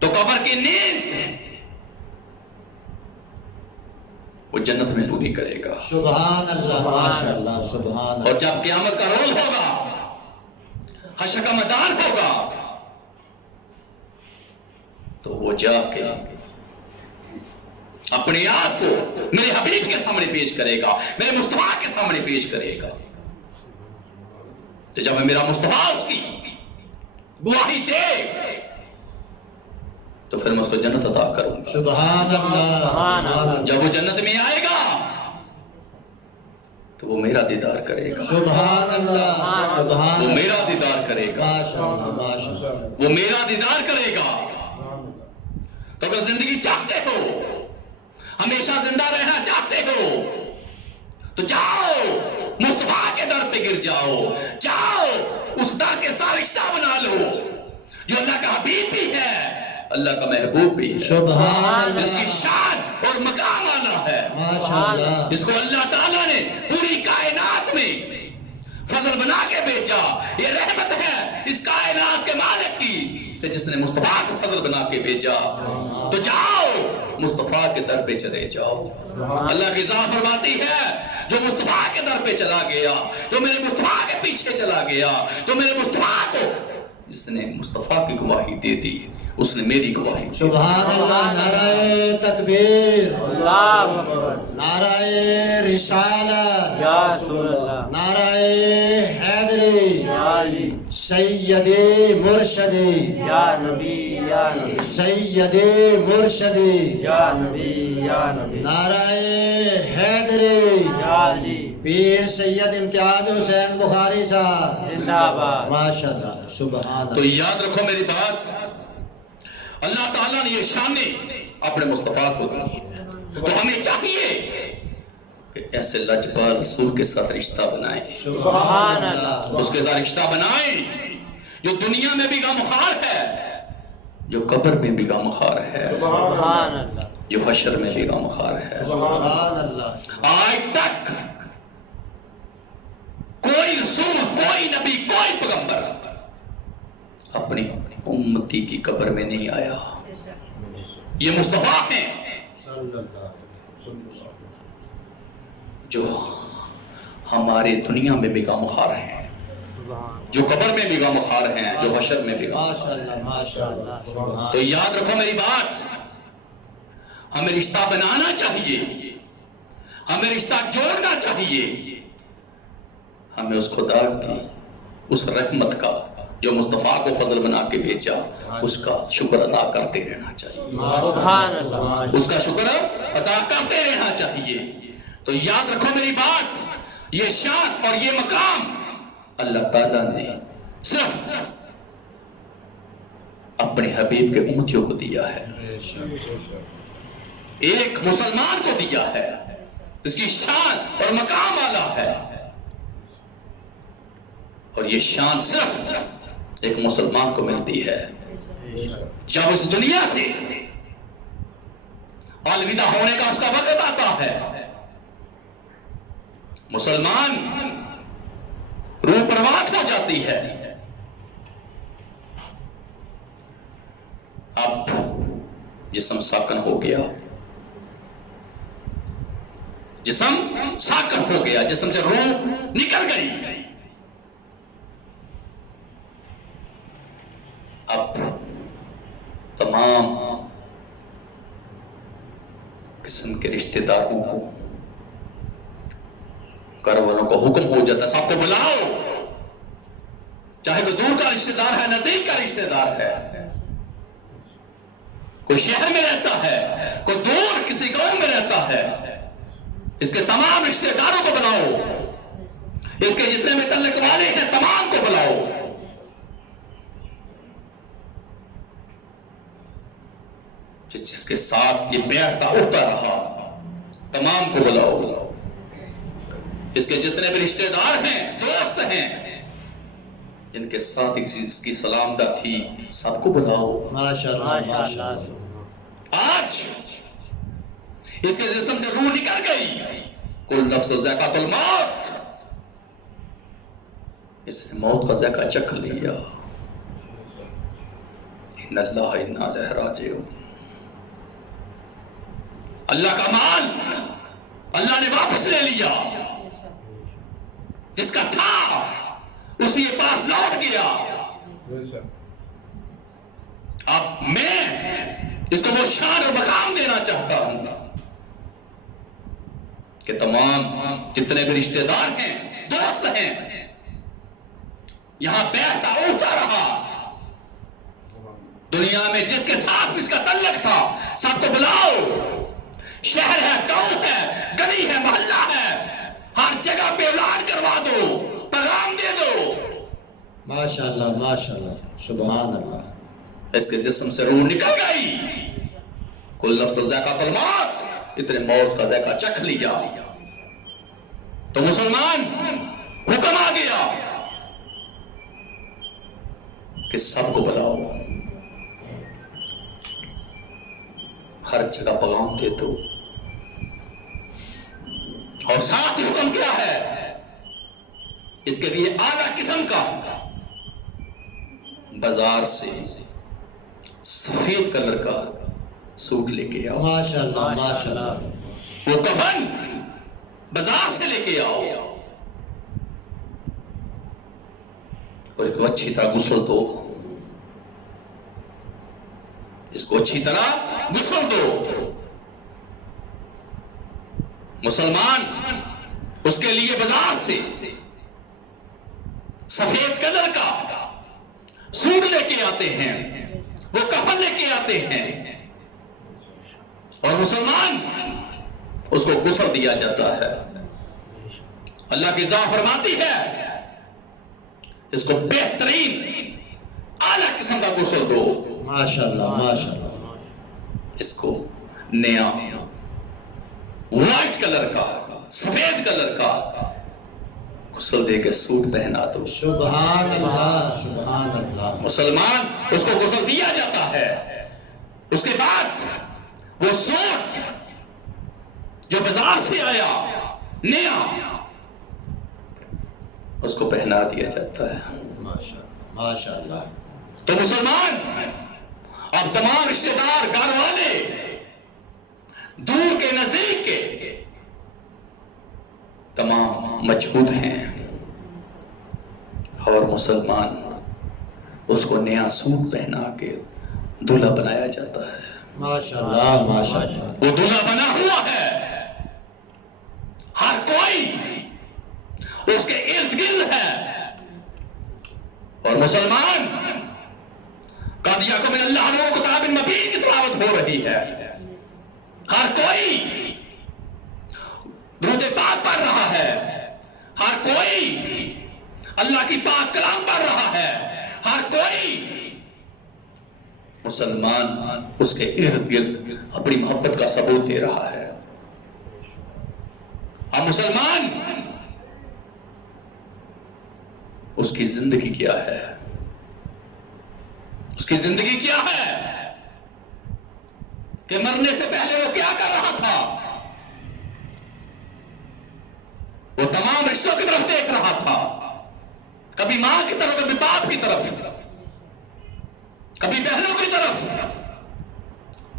تو قبر کی نیند وہ جنت میں پوری کرے گا۔ سبحان اللہ ماشاءاللہ سبحان اللہ۔ اور جب قیامت کا روز ہوگا، حشر کا میدان ہوگا، تو وہ جا کے اپنے آپ کو میرے حبیب کے سامنے پیش کرے گا، میرے مصطفیٰ کے سامنے پیش کرے گا۔ تو جب میرا مصطفیٰ اس کی گواہی دے تو پھر میں اس کو جنت عطا کروں گا۔ سبحان اللہ۔ جب وہ جنت میں آئے گا تو وہ میرا دیدار کرے گا، سبحان اللہ سبحان وہ اللہ۔ میرا دیدار کرے گا، ماشاءاللہ ماشاءاللہ۔ وہ میرا دیدار کرے گا۔ تو اگر زندگی چاہتے ہو، ہمیشہ زندہ رہنا چاہتے ہو، تو جاؤ مصطفیٰ کے در پہ گر جاؤ، جاؤ اس در کے ساتھ رشتہ بنا لو جو اللہ کا حبیب بھی ہے، اللہ کا محبوب بھی ہے، سبحان جس کی اللہ شان اور مقام آنا ہے، ماشاءاللہ۔ جس کو اللہ تعالیٰ نے پوری کائنات میں فضل بنا کے بھیجا۔ یہ رحمت ہے اس کائنات کے مالک کی کہ جس نے مصطفیٰ کو فضل بنا کے بھیجا۔ تو جاؤ مصطفیٰ کے در پہ چلے جاؤ۔ اللہ کی ذات فرماتی ہے جو مصطفیٰ کے در پہ چلا گیا، جو میرے مصطفیٰ کے پیچھے چلا گیا، جو میرے مصطفیٰ کو، جس نے مصطفیٰ کی گواہی دے دی، اس نے میری گواہی دی۔ سبحان اللہ۔ نعرہ تکبیر، اللہ اکبر، نعرہ رسالت، یا رسول اللہ، نعرہ حیدری، یا علی، سیدی مرشدی، یا نبی، یا نبی، سیدی مرشدی، یا نبی، یا نبی، نعرہ حیدری، یا علی، پیر سید امتیاز حسین بخاری صاحب، زندہ آباد۔ ماشاءاللہ سبحان تو اللہ۔ یاد رکھو میری بات، اللہ تعالیٰ نے یہ شانیں اپنے مصطفیٰ کو دی، تو ہمیں چاہیے کہ ایسے لجپال رسول کے ساتھ رشتہ بنائیں، سبحان اللہ۔ اس کے ساتھ رشتہ بنائیں جو دنیا میں بھی غمخوار ہے، جو قبر میں بھی غمخوار ہے، سبحان اللہ، جو حشر میں بھی غمخوار ہے۔ سبحان اللہ۔ آج تک کوئی رسول، کوئی نبی، کوئی پیغمبر اپنی امتی کی قبر میں نہیں آیا۔ یہ مصطفیٰ ہیں صلی اللہ علیہ وسلم۔ جو ہمارے دنیا میں بھی غمخوار ہیں، سبحان جو قبر میں بھی غمخوار ہیں، جو حشر میں بھی غمخوار ماشاءاللہ ماشاءاللہ ہیں۔ سبحان تو یاد رکھو میری بات، ہمیں رشتہ بنانا چاہیے، ہمیں رشتہ جوڑنا چاہیے، ہمیں اس خدا کی اس رحمت کا جو مصطفیٰ کو فضل بنا کے بھیجا، اس کا شکر ادا کرتے رہنا چاہیے، سبحان اللہ، اس کا شکر ادا کرتے رہنا چاہیے۔ تو یاد رکھو میری بات، یہ شان اور یہ مقام اللہ تعالیٰ نے صرف اپنے حبیب کے امتیوں کو دیا ہے، ایک مسلمان کو دیا ہے، اس کی شان اور مقام اعلیٰ ہے، اور یہ شان صرف ایک مسلمان کو ملتی ہے جب اس دنیا سے الوداع ہونے کا اس کا وقت آتا ہے، مسلمان روح پرواز ہو جاتی ہے. اب جسم ساکن ہو گیا، جسم ساکن ہو گیا، جسم سے روح نکل گئی. اب تمام قسم کے رشتہ داروں کو، گھر والوں کو حکم ہو جاتا ہے سب کو بلاؤ، چاہے کوئی دور کا رشتہ دار ہے، نزدیک کا رشتہ دار ہے، کوئی شہر میں رہتا ہے، کوئی دور کسی گاؤں میں رہتا ہے، اس کے تمام رشتہ داروں کو بلاؤ، اس کے جتنے بھی تعلق والے ہیں تمام کو بلاؤ. جس کے ساتھ یہ بیٹھتا اٹھتا رہا تمام کو بلاؤ. اس کے جتنے بھی رشتہ دار ہیں، دوست ہیں، جن کے ساتھ اس کی سلامتہ تھی، سب کو بلاؤ. ماشاءاللہ. آج اس کے جسم سے روح نکل گئی، کل نفس ذائقۃ الموت، اس نے موت کا ذائقہ چکھ لیا. ان اللہ انا الیہ راجعون. اللہ کا مال اللہ نے واپس لے لیا، جس کا تھا اسی کے پاس لوٹ گیا. اب میں اس کو وہ شان اور مقام دینا چاہتا ہوں کہ تمام جتنے بھی رشتہ دار ہیں، دوست ہیں، یہاں بیٹھتا اٹھتا رہا، دنیا میں جس کے ساتھ اس کا تعلق تھا سب کو بلاؤ. شہر ہے، گاؤں ہے، گلی ہے، محلہ ہے، ہر جگہ پہ اعلان کروا دو، پیغام دے دو. ماشاءاللہ ماشاءاللہ سبحان اللہ. اس کے جسم سے روح نکل گئی، کل نفس ذائقۃ الموت، اتنے موت کا ذائقہ چکھ لیا. تو مسلمان حکم آ گیا کہ سب کو بلاؤ، ہر جگہ پیغام دے دو. اور ساتھ حکم کیا ہے؟ اس کے لیے اعلیٰ قسم کا بازار سے سفید کلر کا سوٹ لے کے آؤ. ماشاءاللہ ماشاءاللہ. وہ کفن بازار سے لے کے آؤ، اور اس کو اچھی طرح غسل دو، اس کو اچھی طرح غسل دو. مسلمان اس کے لیے بازار سے سفید کلر کا سوٹ لے کے آتے ہیں، وہ کفن لے کے آتے ہیں، اور مسلمان اس کو غسل دیا جاتا ہے. اللہ کی ذات فرماتی ہے اس کو بہترین اعلیٰ قسم کا غسل دو. ماشاءاللہ ماشاءاللہ. اس کو نیا وائٹ کلر کا، سفید کلر کا غسل دے کے سوٹ پہنا دو. سبحان اللہ سبحان اللہ. مسلمان اس کو غسل دیا جاتا ہے، اس کے بعد وہ سوٹ جو بازار سے آیا نیا، اس کو پہنا دیا جاتا ہے. ماشاءاللہ ماشاءاللہ. تو مسلمان اب تمام رشتہ دار، گھر والے، دور کے نزدیک کے تمام مجبور ہیں، اور مسلمان اس کو نیا سوٹ پہنا کے دلہا بنایا جاتا ہے. ماشاءاللہ ماشاءاللہ. وہ دلہا بنا ہوا ہے، ہر کوئی اس کے ارد گرد ہے، اور مسلمان قد یکم من اللہ نور کتاب مبین کی تلاوت ہو رہی ہے. ہر کوئی درود پاک پڑھ رہا ہے، ہر کوئی اللہ کی پاک کلام پڑھ رہا ہے، ہر کوئی مسلمان اس کے ارد گرد اپنی محبت کا ثبوت دے رہا ہے. اب مسلمان اس کی زندگی کیا ہے؟ اس کی زندگی کیا ہے؟ کہ مرنے سے پہلے وہ کیا کر رہا تھا؟ وہ تمام رشتوں کی طرف دیکھ رہا تھا، کبھی ماں کی طرف، کبھی باپ کی طرف، کبھی بہنوں کی طرف،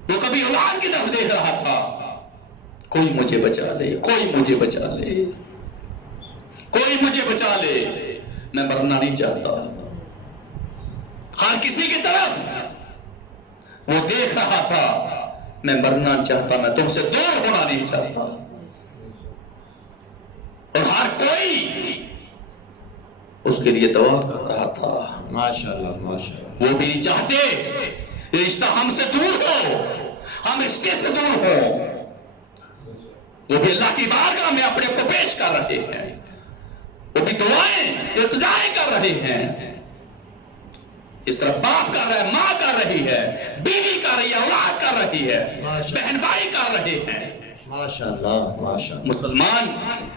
وہ کبھی اولاد کی طرف دیکھ رہا تھا. کوئی مجھے بچا لے، کوئی مجھے بچا لے، کوئی مجھے بچا لے، میں مرنا نہیں چاہتا. ہر کسی کی طرف وہ دیکھ رہا تھا، میں مرنا چاہتا، میں تم سے دور ہونا نہیں چاہتا. اور ہر کوئی اس کے لیے دعا کر رہا تھا. ماشاءاللہ ماشاءاللہ. وہ بھی نہیں چاہتے یہ رشتہ ہم سے دور ہو، ہم رشتے سے دور ہوں. وہ بھی اللہ کی بارگاہ میں اپنے کو پیش کر رہے ہیں، وہ بھی دعائیں التجائیں کر رہے ہیں. اس طرح باپ کر رہا ہے، ماں کر رہی ہے، بیوی کر رہی ہے، اولاد کر رہی ہے، بہن بھائی کر رہے ہیں. ماشاءاللہ ماشاءاللہ. مسلمان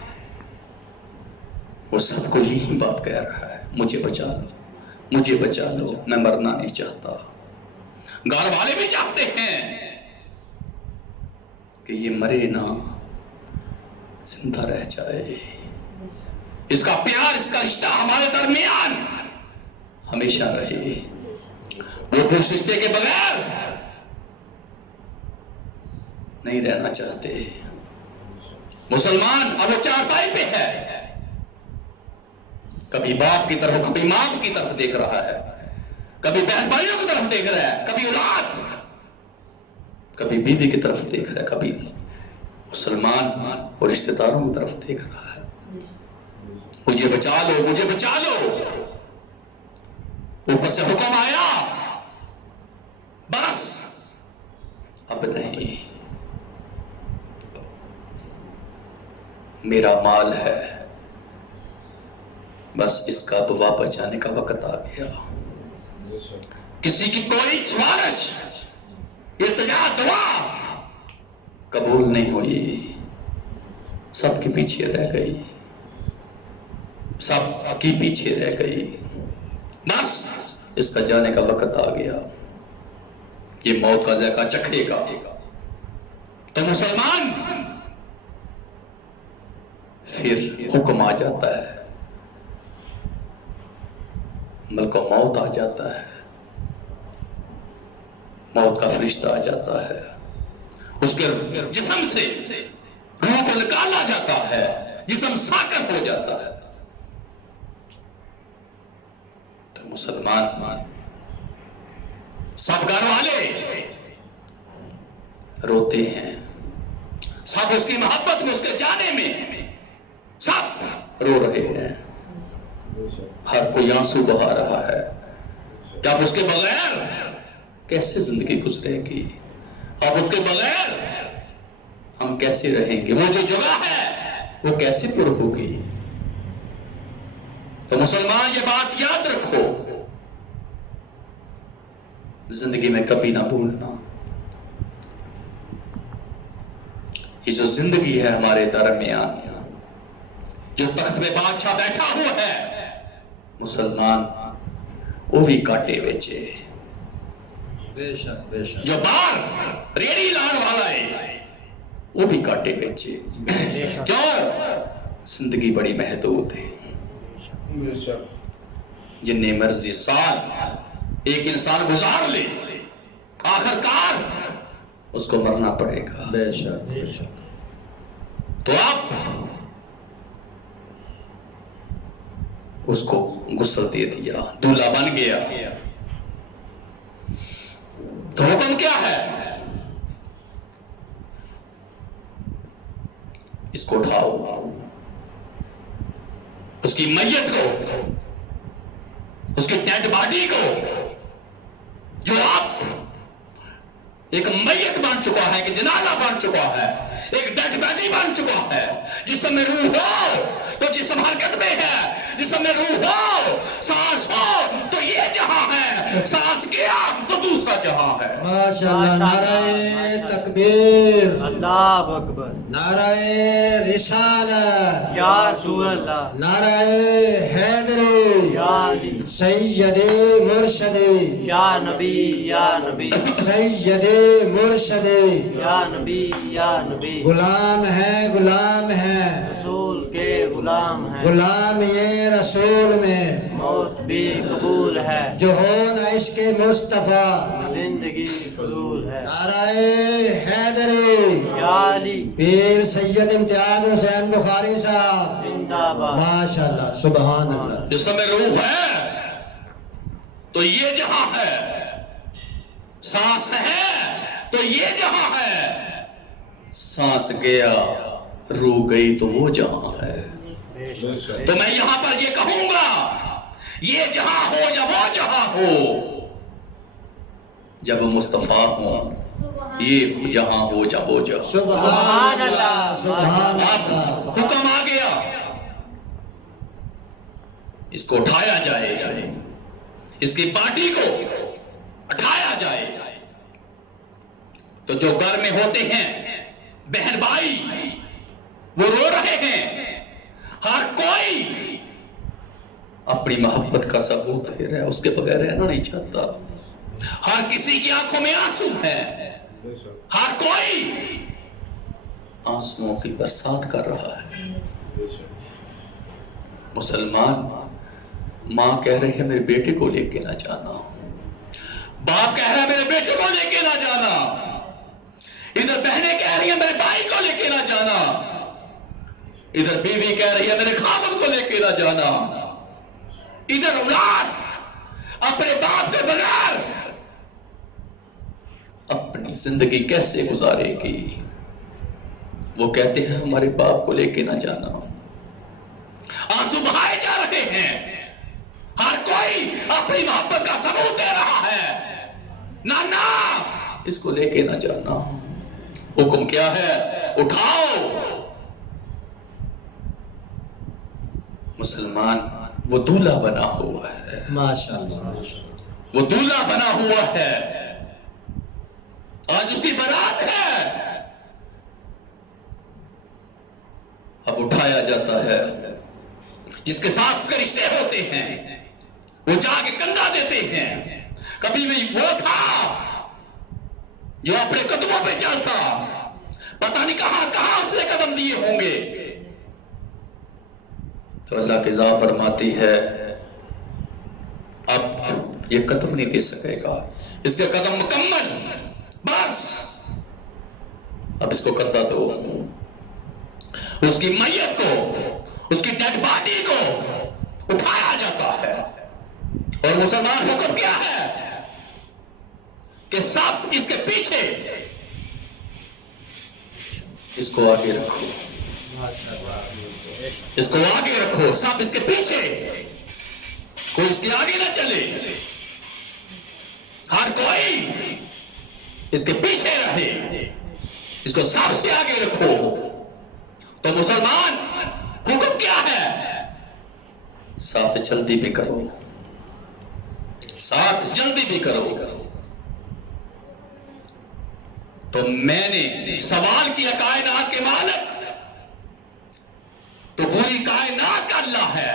وہ سب کو یہی بات کہہ رہا ہے، مجھے بچا لو، مجھے بچا لو، میں مرنا نہیں چاہتا. گھر والے بھی چاہتے ہیں کہ یہ مرے نہ، زندہ رہ جائے. اس کا پیار، اس کا رشتہ ہمارے درمیان ہمیشہ رہے. وہ خوش رشتے کے بغیر نہیں رہنا چاہتے. مسلمان اب وہ چارپائی پہ ہے، کبھی باپ کی طرف، کبھی ماں کی طرف دیکھ رہا ہے، کبھی بہن بھائیوں کی طرف دیکھ رہا ہے، کبھی اولاد، کبھی بیوی کی طرف دیکھ رہا ہے، کبھی مسلمان اور رشتہ داروں کی طرف دیکھ رہا ہے. مجھے بچا لو، مجھے بچا لو. اوپر سے حکم آیا، بس اب نہیں، میرا مال ہے، بس اس کا دعا بچانے کا وقت آ گیا. کسی کی کوئی سفارش، التجا، دعا قبول نہیں ہوئی، سب کے پیچھے رہ گئی، سب کی پیچھے رہ گئی. بس اس کا جانے کا وقت آ گیا، یہ موت کا ذائقہ چکھے گا. تو مسلمان پھر حکم آ جاتا ہے، ملک موت آ جاتا ہے، موت کا فرشتہ آ جاتا ہے، اس کے جسم سے روح کو نکالا جاتا ہے، جسم ساکت ہو جاتا ہے. تو مسلمان سب گھر والے روتے ہیں، سب اس کی محبت میں، اس کے جانے میں سب رو رہے ہیں. ہر کوئی آنسو بہا رہا ہے کہ اب اس کے بغیر کیسے زندگی گزرے گی، اب اس کے بغیر ہم کیسے رہیں گے، وہ جو جگہ ہے وہ کیسے پر ہوگی. تو مسلمان یہ بات یاد رکھو، زندگی میں کبھی نہ بھولنا، یہ جو زندگی ہے ہمارے درمیان، جو تخت میں بادشاہ بیٹھا ہوا ہے، مسلمان وہ بھی کاٹے بیچے. بے شک بے شک. جو باہر ریڑھی لان والا ہے وہ بھی کاٹے بیچے. کیوں؟ زندگی بڑی محدود ہے، جتنے مرضی سال ایک انسان گزار لے، آخر کار اس کو مرنا پڑے گا. بے شک بے شک. تو آپ اس کو غسل دے دیا، دولہا بن گیا. تو حکم کیا ہے؟ اس کو اٹھاؤ، اس کی میت کو، اس کی ڈیڈ باڈی کو، جو آپ ایک میت بن چکا ہے، ایک جنازہ بن چکا ہے، ایک ڈیڈ باڈی بن چکا ہے، جسم میں روح ہو تو جسم حرکت میں ہے، جسم میں روح ہو، سانس ہو تو یہ جہاں ہے، سانس گیا تو دوسرا جہاں ہے. ماشاءاللہ. نعرہ تکبیر. تکبیر اللہ اکبر نعرہ رسالت یا رسول اللہ نعرہ حیدری یا علی سید مرشد یا نبی یا نبی سید مرشد یا نبی یا نبی غلام ہے رسول کے غلام ہیں غلام یہ رسول میں موت بھی قبول ہے جو ہو نہ عشق مصطفیٰ زندگی فضول ہے نعرہ حیدری یا علی پیر سید امتیاز حسین بخاری صاحب زندہ باد ماشاءاللہ سبحان اللہ جسم میں روح ہے تو یہ جہاں ہے، سانس ہے تو یہ جہاں ہے، سانس گیا روح گئی تو وہ جہاں ہے۔ بے شک تو میں یہاں پر یہ کہوں گا، یہ جہاں ہو یا وہ جہاں ہو، جب مصطفیٰ ہوں یہ جہاں ہو یا وہ جہاں۔ سبحان اللہ سبحان اب اللہ حکم آ گیا، اس کو اٹھایا جائے، اس کی پارٹی کو اٹھایا جائے۔ تو جو گھر میں ہوتے ہیں بہن بھائی وہ رو رہے ہیں، ہر کوئی اپنی محبت کا ثبوت دے رہا ہے، اس کے بغیر رہنا نہیں چاہتا۔ ہر کسی کی آنکھوں میں آنسو ہیں، ہر کوئی آنسوؤں کی برسات کر رہا ہے۔ مسلمان ماں کہہ رہی ہے میرے بیٹے کو لے کے نہ جانا، باپ کہہ رہا ہے میرے بیٹے کو لے کے نہ جانا، ادھر بہنیں کہہ رہی ہیں میرے بھائی کو لے کے نہ جانا، ادھر بیوی کہہ رہی ہے میرے خاوند کو لے کے نہ جانا، ادھر اولاد اپنے باپ کے بغیر اپنی زندگی کیسے گزارے گی؟ وہ کہتے ہیں ہمارے باپ کو لے کے نہ جانا۔ آنسو بہائے جا رہے ہیں، ہر کوئی اپنی محبت کا ثبوت دے رہا ہے، نانا اس کو لے کے نہ جانا۔ حکم کیا ہے؟ اٹھاؤ۔ مسلمان وہ دولہا بنا ہوا ہے، ماشاءاللہ وہ دولہا بنا ہوا ہے، آج اس کی برات ہے، اب اٹھایا جاتا ہے۔ جس کے ساتھ اس کے رشتے ہوتے ہیں وہ جا کے کندھا دیتے ہیں۔ کبھی بھی وہ تھا جو اپنے قدموں پہ چلتا، پتہ نہیں کہاں کہاں اس نے قدم دیے ہوں گے۔ تو اللہ کی ذات فرماتی ہے اب یہ قدم نہیں دے سکے گا، اس کے قدم مکمل، بس اب اس کو کندھا دو۔ اس کی میت کو، اس کی ڈیڈ باڈی کو اٹھایا جاتا ہے، اور مسلمان حکم کیا ہے کہ سب اس کے پیچھے، اس کو آگے رکھو، اس کو آگے رکھو، سب اس کے پیچھے، کوئی اس کے آگے نہ چلے، ہر کوئی اس کے پیچھے رہے، اس کو سب سے آگے رکھو۔ تو مسلمان حکم کیا ہے؟ ساتھ جلدی بھی کرو، ساتھ جلدی بھی کرو۔ تو میں نے سوال کیا کائنات کے مالک، تو پوری کائنات کا اللہ ہے،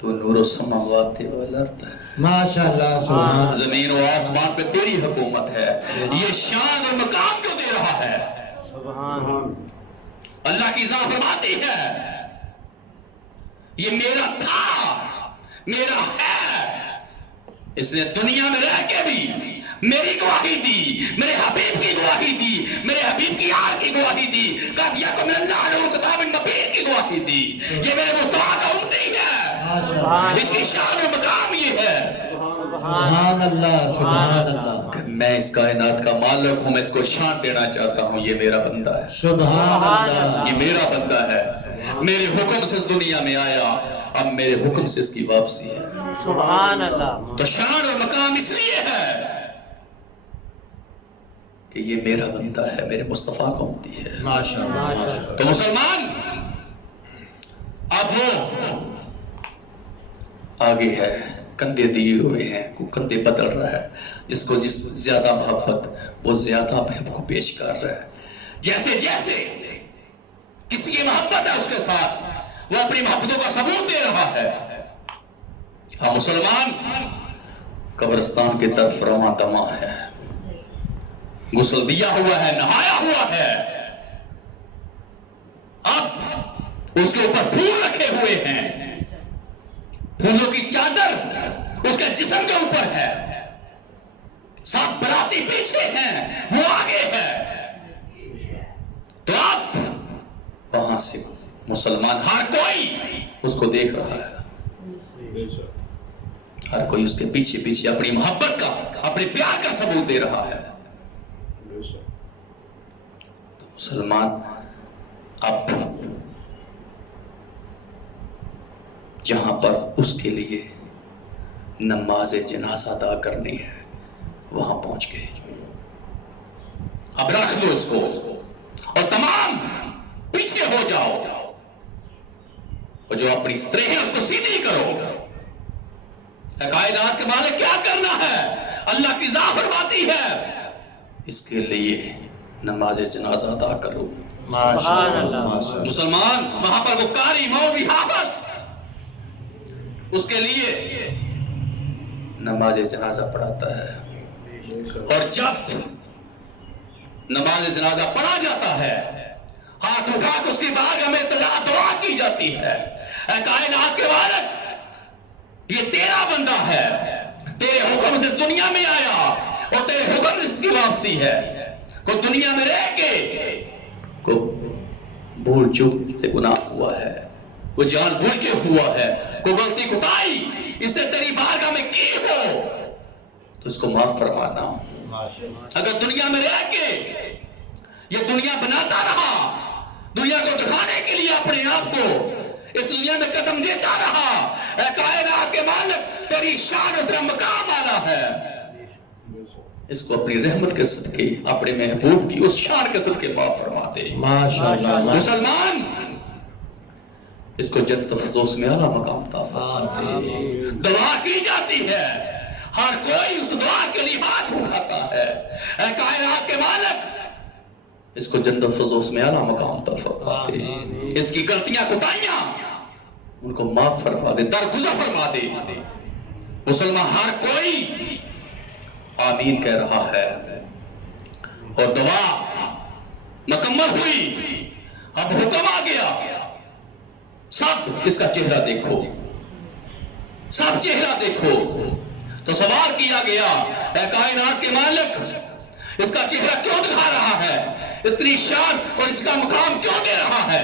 تو نور السماوات والارض ہے، ماشاءاللہ سبحان اللہ زمین و آسمان پہ تیری حکومت ہے۔ یہ شان اور مقام کیوں دے رہا ہے؟ سبحان اللہ کی ذات فرماتی ہے یہ میرا تھا، میرا ہے۔ اس نے دنیا میں رہ کے بھی میری گواہی دی، میرے حبیب کی گواہی دی، میرے حبیب کی یار کی گواہی دی، قد یکم من اللہ علیہ کتاب مبین کی گواہی دی۔ یہ میرے مصطفیٰ کا امتی ہے، ماشاءاللہ اس کی شان و مقام یہ ہے۔ سبحان اللہ سبحان اللہ میں اس کائنات کا مالک ہوں، میں اس کو شان دینا چاہتا ہوں، یہ میرا بندہ ہے، سبحان اللہ یہ میرا بندہ ہے، میرے حکم سے اس دنیا میں آیا، اب میرے حکم سے اس کی واپسی ہے۔ سبحان اللہ تو شان اور مقام اس لیے ہے کہ یہ میرا بندہ ہے، میرے مصطفیٰ کا امتی ہے۔ ماشاءاللہ تو مسلمان اب وہ آگے ہے، کندھے دیے ہوئے ہیں، کوئی کندھے بدل رہا ہے، جس کو جس زیادہ محبت وہ زیادہ اپنے آپ کو پیش کر رہا ہے. جیسے جیسے کسی کی محبت ہے اس کے ساتھ وہ اپنی محبتوں کا ثبوت دے رہا ہے. ہاں مسلمان قبرستان کی طرف رواں دواں ہے، غسل دیا ہوا ہے، نہایا ہوا ہے، اب اس کے اوپر پھول رکھے ہوئے ہیں، پھولوں کی چادر اس کے جسم کے اوپر ہے، سب براتی پیچھے ہیں، وہ آگے ہے. تو اب وہاں سے مسلمان ہر کوئی اس کو دیکھ رہا ہے، ہر کوئی اس کے پیچھے پیچھے اپنی محبت کا، اپنے پیار کا ثبوت دے رہا ہے. تو مسلمان اب جہاں پر اس کے لیے نماز جنازہ ادا کرنی ہے وہاں پہنچ گئے. اب رکھ لو اس کو اور تمام پیچھے ہو جاؤ، اور جو اپنی سترے ہیں اس کو سیدھی کرو. کائنات کے مالک کیا کرنا ہے؟ اللہ کی ذات فرماتی ہے اس کے لیے نماز جنازہ ادا کرو. سبحان اللہ. مسلمان وہاں پر وہ قاری مولوی حافظ اس کے لیے نماز جنازہ پڑھاتا ہے، اور جب نماز جنازہ پڑھا جاتا ہے ہاتھ اٹھا کے اس کی بارگاہ میں التجا دعا کی جاتی ہے. اے کائنات کے مالک یہ تیرا بندہ ہے، تیرے حکم سے اس دنیا میں آیا اور تیرے حکم سے اس کی واپسی ہے. کوئی دنیا میں رہ کے کوئی بھول چوک سے گناہ ہوا ہے، وہ جان بوجھ کے ہوا ہے، کوئی غلطی کوتاہی اس سے تیری بارگاہ میں کی ہو تو اس کو معاف فرمانا. اگر دنیا میں رہ کے یہ دنیا بناتا رہا، دنیا کو دکھانے کے لیے اپنے آپ کو اس دنیا میں قدم دیتا رہا، اے کائنات کے مالک تیری شان اور تیرا مقام آنا ہے، اس کو اپنی رحمت کے صدقے اپنے محبوب کی اس شان کے صدقے معاف فرما دے. ماشاءاللہ. مسلمان اس کو جنت الفردوس میں اعلیٰ مقام عطا فرما دے. دعا کی جاتی ہے، ہر کوئی اس دعا کے لیے ہاتھ اٹھاتا ہے. اے کائنات کے مالک اس کو جنت الفردوس میں اعلیٰ مقام عطا فرما دے. اس کی غلطیاں کوتاہیاں ان کو معاف فرما دے، درگزر فرما دے. مسلمان ہر کوئی آمین کہہ رہا ہے اور دعا مکمل ہوئی. اب حکم آ گیا، سب اس کا چہرہ دیکھو، سب چہرہ دیکھو. تو سوال کیا گیا اے کائنات کے مالک اس کا چہرہ کیوں دکھا رہا ہے، اتنی شان اور اس کا مقام کیوں دے رہا ہے؟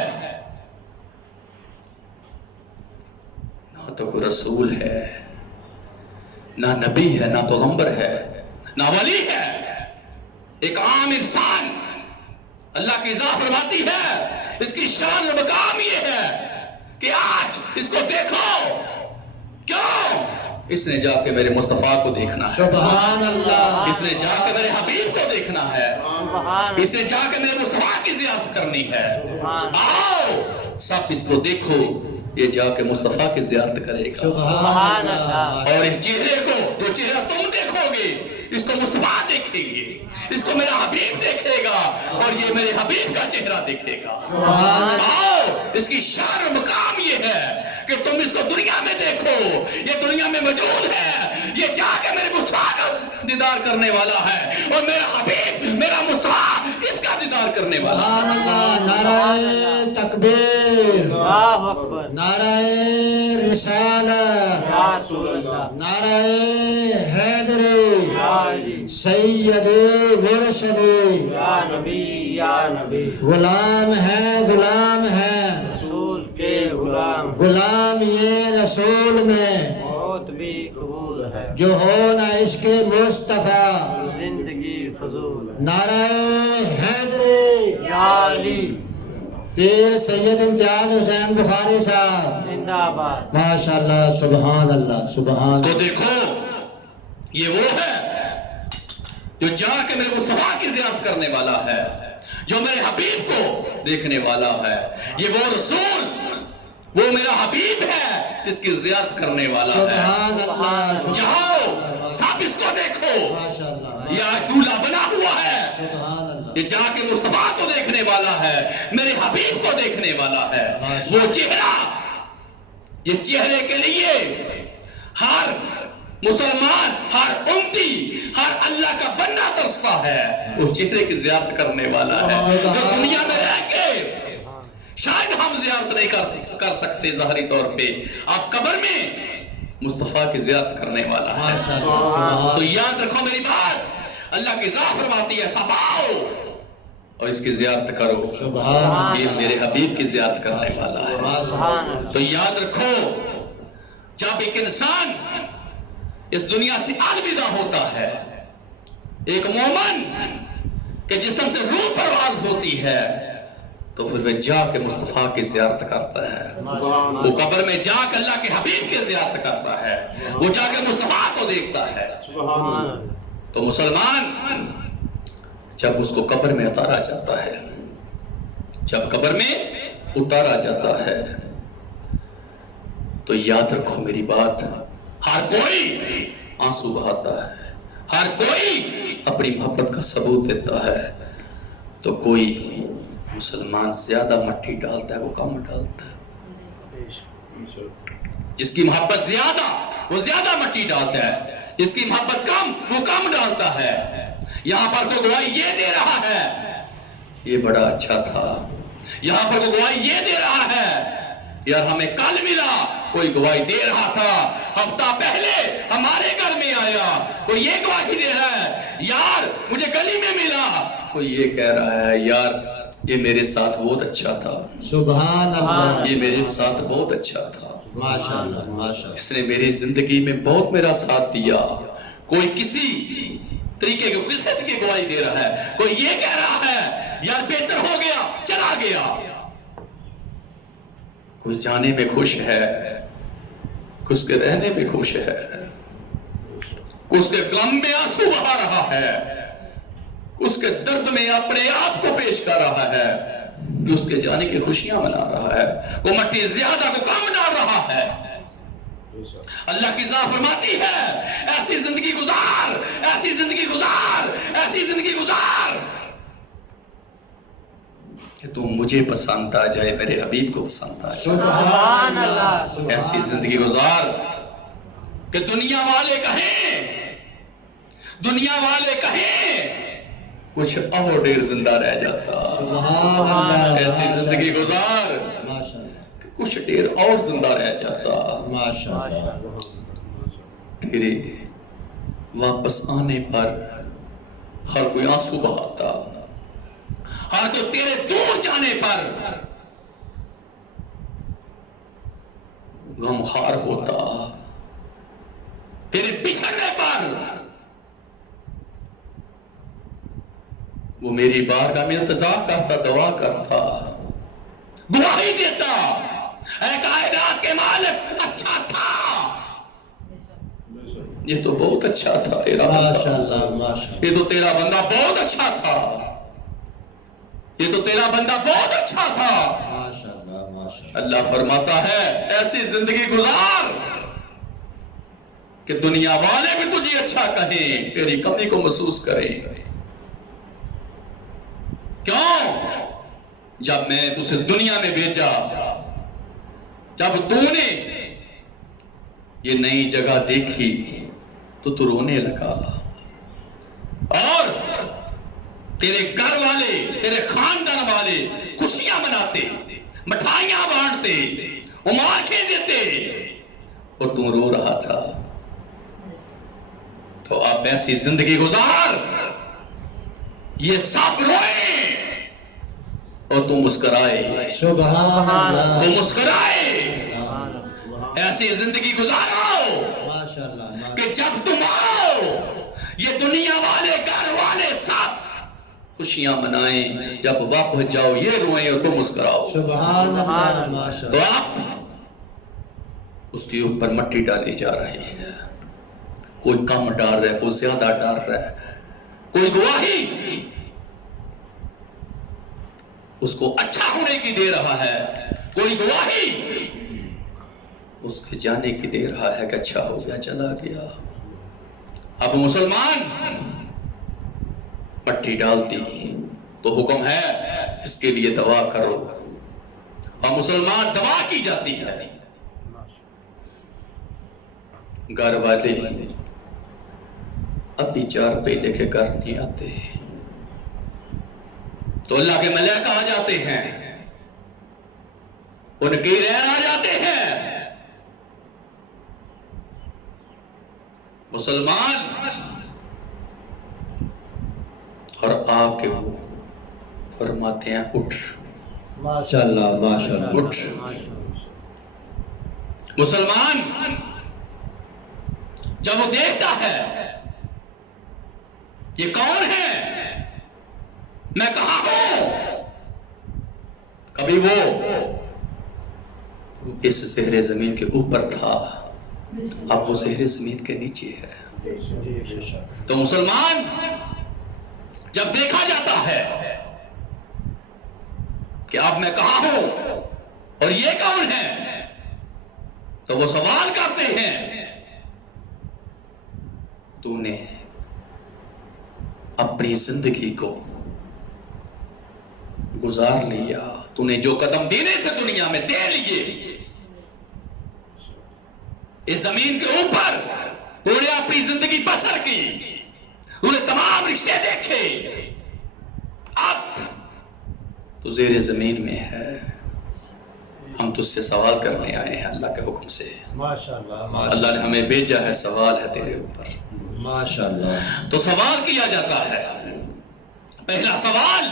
نہ تو کوئی رسول ہے، نہ نبی ہے، نہ پیغمبر ہے، نہ ولی ہے، ایک عام انسان. اللہ کی ذات فرماتی ہے اس کی شان اور مقام یہ ہے کہ آج اس کو دیکھو. کیوں؟ اس نے جا کے میرے مصطفیٰ کو دیکھنا ہے، سبحان اللہ. اس نے جا کے میرے حبیب کو دیکھنا ہے، سبحان اس نے جا کے میرے مصطفیٰ کی زیارت کرنی ہے. سبحان آؤ سب اس کو دیکھو، یہ جا کے مصطفیٰ کی زیارت کرے گا. سبحان اللہ. اور اس چہرے کو، جو چہرہ تم دیکھو گے اس کو مصطفیٰ دیکھیں گے، اس کو میرا حبیب دیکھے گا اور یہ میرے حبیب کا چہرہ دیکھے گا. آؤ اس کی شان و مقام یہ ہے کہ تم اس کو دنیا میں دیکھو، یہ دنیا میں موجود ہے، یہ جا کے میرے مصطفیٰ کا دیدار کرنے والا ہے اور میرا حبیب میرا مصطفیٰ اس کا دیدار کرنے والا ہے. سبحان اللہ. نعرہ تکبیر، اللہ اکبر. نعرہ رسالت، یا رسول اللہ. نعرہ حیدری، یا علی. سید مرشد. یا نبی یا نبی. غلام ہے، غلام ہے، رسول کے غلام. غلام یہ رسول میں موت بھی قبول ہے، جو ہو نہ عشق مصطفیٰ. زندگی فضول ہے. نعرہ حیدری. یا علی. پیر سید امتیاز حسین بخاری صاحب. زندہ آباد. ماشاءاللہ. سبحان اللہ. سبحان اس کو اللہ. دیکھو، یہ وہ ہے جو جا کے میرے مصطفیٰ کی زیارت کرنے والا ہے، جو میرے حبیب کو دیکھنے والا ہے. یہ وہ رسول، وہ میرا حبیب ہے، اس کی زیارت کرنے والا ہے۔ سبحان اللہ، جاؤ صاحب اس کو دیکھو، ماشاءاللہ، یہ دولہ بنا ہوا ہے، سبحان اللہ، یہ جا کے مصطفیٰ کو دیکھنے والا ہے، میرے حبیب کو دیکھنے والا ہے۔ وہ چہرہ جس چہرے کے لیے ہر مسلمان، ہر امتی، ہر اللہ کا بندہ ترستا ہے، اس چہرے کی زیارت کرنے والا ہے۔ جو دنیا میں رہ کے شاید ہم زیارت نہیں کر سکتے ظاہری طور پہ، آپ قبر میں مصطفیٰ کی زیارت کرنے والا ہے۔ ماشاءاللہ، تو یاد رکھو میری بات، اللہ کی ذات فرماتی ہے سب آؤ اور اس کی زیارت کرو، سبحان یہ میرے حبیب کی زیارت کرنے والا ہے۔ سبحان اللہ، تو یاد رکھو، جب ایک انسان اس دنیا سے الوداع ہوتا ہے، ایک مومن کے جسم سے روح پرواز ہوتی ہے، تو پھر وہ جا کے مصطفیٰ کی زیارت کرتا ہے، وہ قبر میں جا کے اللہ کے حبیب کی زیارت کرتا ہے، وہ جا کے مصطفیٰ کو دیکھتا ہے۔ سبحان اللہ، تو مسلمان جب اس کو قبر میں اتارا جاتا ہے، جب قبر میں اتارا جاتا ہے، تو یاد رکھو میری بات، ہر کوئی آنسو بہاتا ہے، ہر کوئی اپنی محبت کا ثبوت دیتا ہے، تو کوئی مسلمان زیادہ مٹی ڈالتا ہے، وہ کم ڈالتا ہے۔ جس کی محبت زیادہ وہ زیادہ مٹی ڈالتا ہے، جس کی محبت کم وہ کم ڈالتا ہے۔ یہاں پر کوئی گواہی یہ دے رہا ہے یہ بڑا اچھا تھا، یہاں پر کوئی گواہی یہ دے رہا ہے یار ہمیں کل ملا، کوئی گواہی دے رہا تھا ہفتہ پہلے ہمارے گھر میں آیا، کوئی یہ گواہی دے رہا ہے یار مجھے گلی میں ملا، کوئی یہ کہہ رہا ہے یار یہ میرے ساتھ بہت اچھا تھا، سبحان اللہ، یہ میرے ساتھ بہت اچھا تھا، ماشاءاللہ، ماشاءاللہ، اس نے میری زندگی میں بہت میرا ساتھ دیا۔ کوئی کسی طریقے کی قصت کی گواہی دے رہا ہے، کوئی یہ کہہ رہا ہے یار بہتر ہو گیا چلا گیا، کوئی جانے میں خوش ہے، کوئی اس کے رہنے میں خوش ہے، کوئی اس کے غم میں آنسو بہا رہا ہے، اس کے درد میں اپنے آپ کو پیش کر رہا ہے، کہ اس کے جانے کی خوشیاں منا رہا ہے، وہ مٹی زیادہ کو کم ڈال رہا ہے۔ اللہ کی ذات فرماتی ہے ایسی زندگی گزار، ایسی زندگی گزار، ایسی زندگی گزار کہ تو مجھے پسند آ جائے، میرے حبیب کو پسند آ جائے، سبحان اللہ، ایسی زندگی گزار کہ دنیا والے کہیں، دنیا والے کہیں کچھ اور دیر زندہ رہ جاتا، سبحان اللہ، ایسی زندگی گزار ماشاءاللہ، کہ کچھ دیر اور زندہ رہ جاتا، ماشاءاللہ، تیرے واپس آنے پر ہر کوئی آنسو بہاتا، ہر کوئی تیرے دور جانے پر غمخوار ہوتا، تیرے بچھڑنے پر وہ میری بارگاہ میں انتظار کرتا، دعا کرتا، گواہی دیتا، اے کائنات کے مالک اچھا تھا، یہ تو بہت اچھا تھا تیرا بندہ، ماشاءاللہ، ماشاءاللہ، یہ تو تیرا بندہ بہت اچھا تھا، یہ تو تیرا بندہ بہت اچھا تھا۔ ماشاءاللہ، ماشاءاللہ، اللہ فرماتا ہے ایسی زندگی گزار کہ دنیا والے بھی تجھے اچھا کہیں، تیری کمی کو محسوس کریں۔ کیوں؟ جب میں اسے دنیا میں بھیجا، جب تو نے یہ نئی جگہ دیکھی تو رونے لگا، اور تیرے گھر والے، تیرے خاندان والے خوشیاں مناتے، مٹھائیاں بانٹتے، مبارکیں دیتے، اور تو رو رہا تھا۔ تو آپ ایسی زندگی گزار یہ سب روئے اور تم مسکرائے، سبحان اللہ، تم مسکرائے، ایسی زندگی گزارو ماشاءاللہ، کہ جب تم آؤ یہ دنیا والے گھر والے سب خوشیاں منائیں، جب واپس جاؤ یہ روئیں اور تم مسکراؤ۔ سبحان اللہ، تو ماشاءاللہ، آپ اس کے اوپر مٹی ڈالی جا رہی ہے، کوئی کم ڈال رہا ہے، کوئی زیادہ ڈال رہا ہے، کوئی گواہی اس کو اچھا ہونے کی دے رہا ہے، کوئی گواہی اس کے جانے کی دے رہا ہے کہ اچھا ہو گیا چلا گیا. اب مسلمان مٹی ڈالتی تو حکم ہے اس کے لیے دعا کرو، اور مسلمان دعا کی جاتی ہے. گھر والے ابھی 4 پہ لے کے گھر نہیں آتے تو اللہ کے ملائکہ آ جاتے ہیں، ان کی رین آ جاتے ہیں. مسلمان اور آ کے وہ فرماتے ہیں اٹھ. ماشاءاللہ ماشاءاللہ. اٹھ. مسلمان جب وہ دیکھتا ہے یہ کون ہے، میں کہاں ہوں، کبھی وہ اس زہر زمین کے اوپر تھا، اب وہ زہر زمین کے نیچے ہے. تو مسلمان جب دیکھا جاتا ہے کہ اب میں کہاں ہوں اور یہ کون ہے، تو وہ سوال کرتے ہیں تو نے اپنی زندگی کو گزار لیا، تو نے جو قدم دینے تھے دنیا میں دے لیے، اس زمین کے اوپر تو نے اپنی زندگی بسر کی، تو نے تمام رشتے دیکھے، اب تو زیر زمین میں ہے. ہم تجھ سے سوال کرنے آئے ہیں اللہ کے حکم سے. ماشاءاللہ اللہ نے ہمیں بھیجا ہے، سوال ہے تیرے اوپر. ماشاءاللہ. تو سوال کیا جاتا ہے. پہلا سوال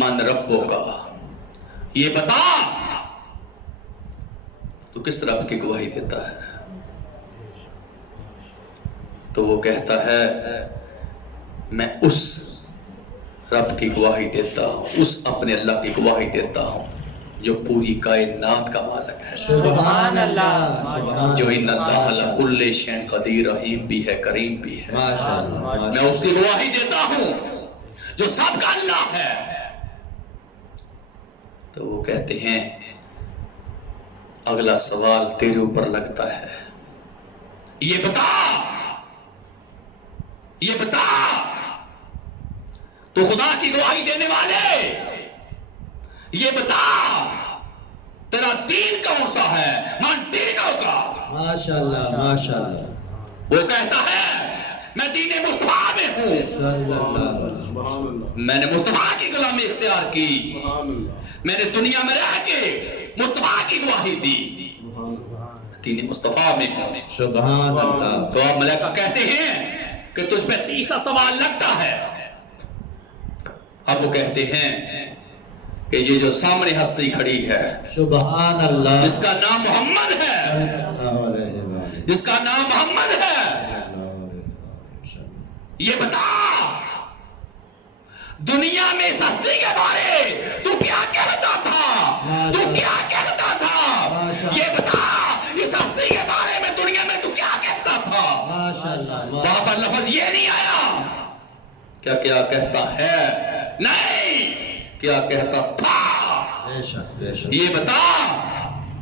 من ربوں کا، یہ بتا تو کس رب کی گواہی دیتا ہے. تو وہ کہتا ہے میں اس رب کی گواہی دیتا ہوں، اس اپنے اللہ کی گواہی دیتا ہوں جو پوری کائنات کا مالک ہے. سبحان اللہ. سبحان جو ان اللہ علی کل شیء قدیر، رحیم بھی ہے، کریم بھی ہے. ماشاءاللہ. میں اس کی گواہی دیتا ہوں جو سب کا اللہ ہے. تو وہ کہتے ہیں اگلا سوال تیرے اوپر لگتا ہے، یہ بتا تو خدا کی گواہی دینے والے، یہ بتا تیرا دین کون سا ہے، من دینوں کا. ماشاءاللہ ماشاءاللہ. وہ کہتا ہے میں دین مصطفیٰ میں ہوں، صلی اللہ علیہ وسلم. میں نے مصطفیٰ کی غلامی اختیار کی، میں نے دنیا میں رہ کے مصطفیٰ کی گواہی دی، دین مصطفیٰ میں ہوں. سبحان اللہ. تو اب ملائکہ کہتے ہیں کہ تجھ پہ تیسرا سوال لگتا ہے. اب وہ کہتے ہیں کہ یہ جو سامنے ہستی کھڑی ہے سبحان اللہ. جس کا نام محمد ہے، اللہ علیہ وآلہ. جس کا نام محمد ہے، اللہ علیہ وسلم. یہ بتا دنیا میں اس ہستی کے بارے تو کیا کہتا تھا، تو کیا کہتا تھا. یہ بتا اس ہستی کے بارے میں دنیا میں تو کیا کہتا تھا. ماشاءاللہ. وہاں پر لفظ یہ نہیں آیا کیا کہتا ہے، نہیں کیا کہتا تھا. بے شک بے شک. یہ بتا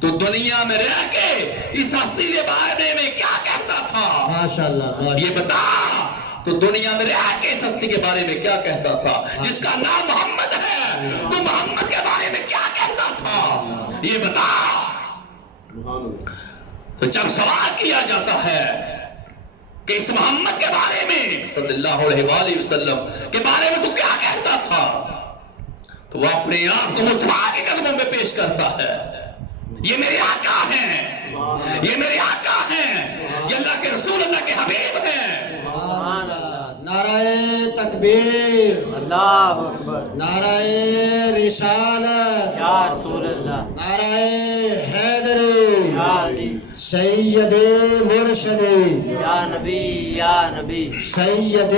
تو دنیا میں رہ کے اس ہستی کے بارے میں کیا کہتا تھا. ماشاءاللہ. یہ بتا تو دنیا میں رہ کے اس ہستی کے بارے میں کیا کہتا تھا جس کا نام محمد ہے، تو محمد کے بارے میں کیا کہتا تھا. یہ بتا. تو جب سوال کیا جاتا ہے کہ اس محمد کے بارے میں صلی اللہ علیہ وآلہ وسلم کے بارے میں تو کیا کہتا تھا، تو وہ اپنے آپ کو مصطفیٰ کے قدموں میں پیش کرتا ہے. یہ میرے آقا ہیں، یہ میرے آقا ہیں، یہ اللہ کے رسول، اللہ کے حبیب ہیں. سبحان اللہ. نعرہ تکبیر. اللہ اکبر. نعرہ رسالت. یا رسول اللہ. نعرہ حیدری. یا علی. سید مرشدی. یا نبی یا نبی. سید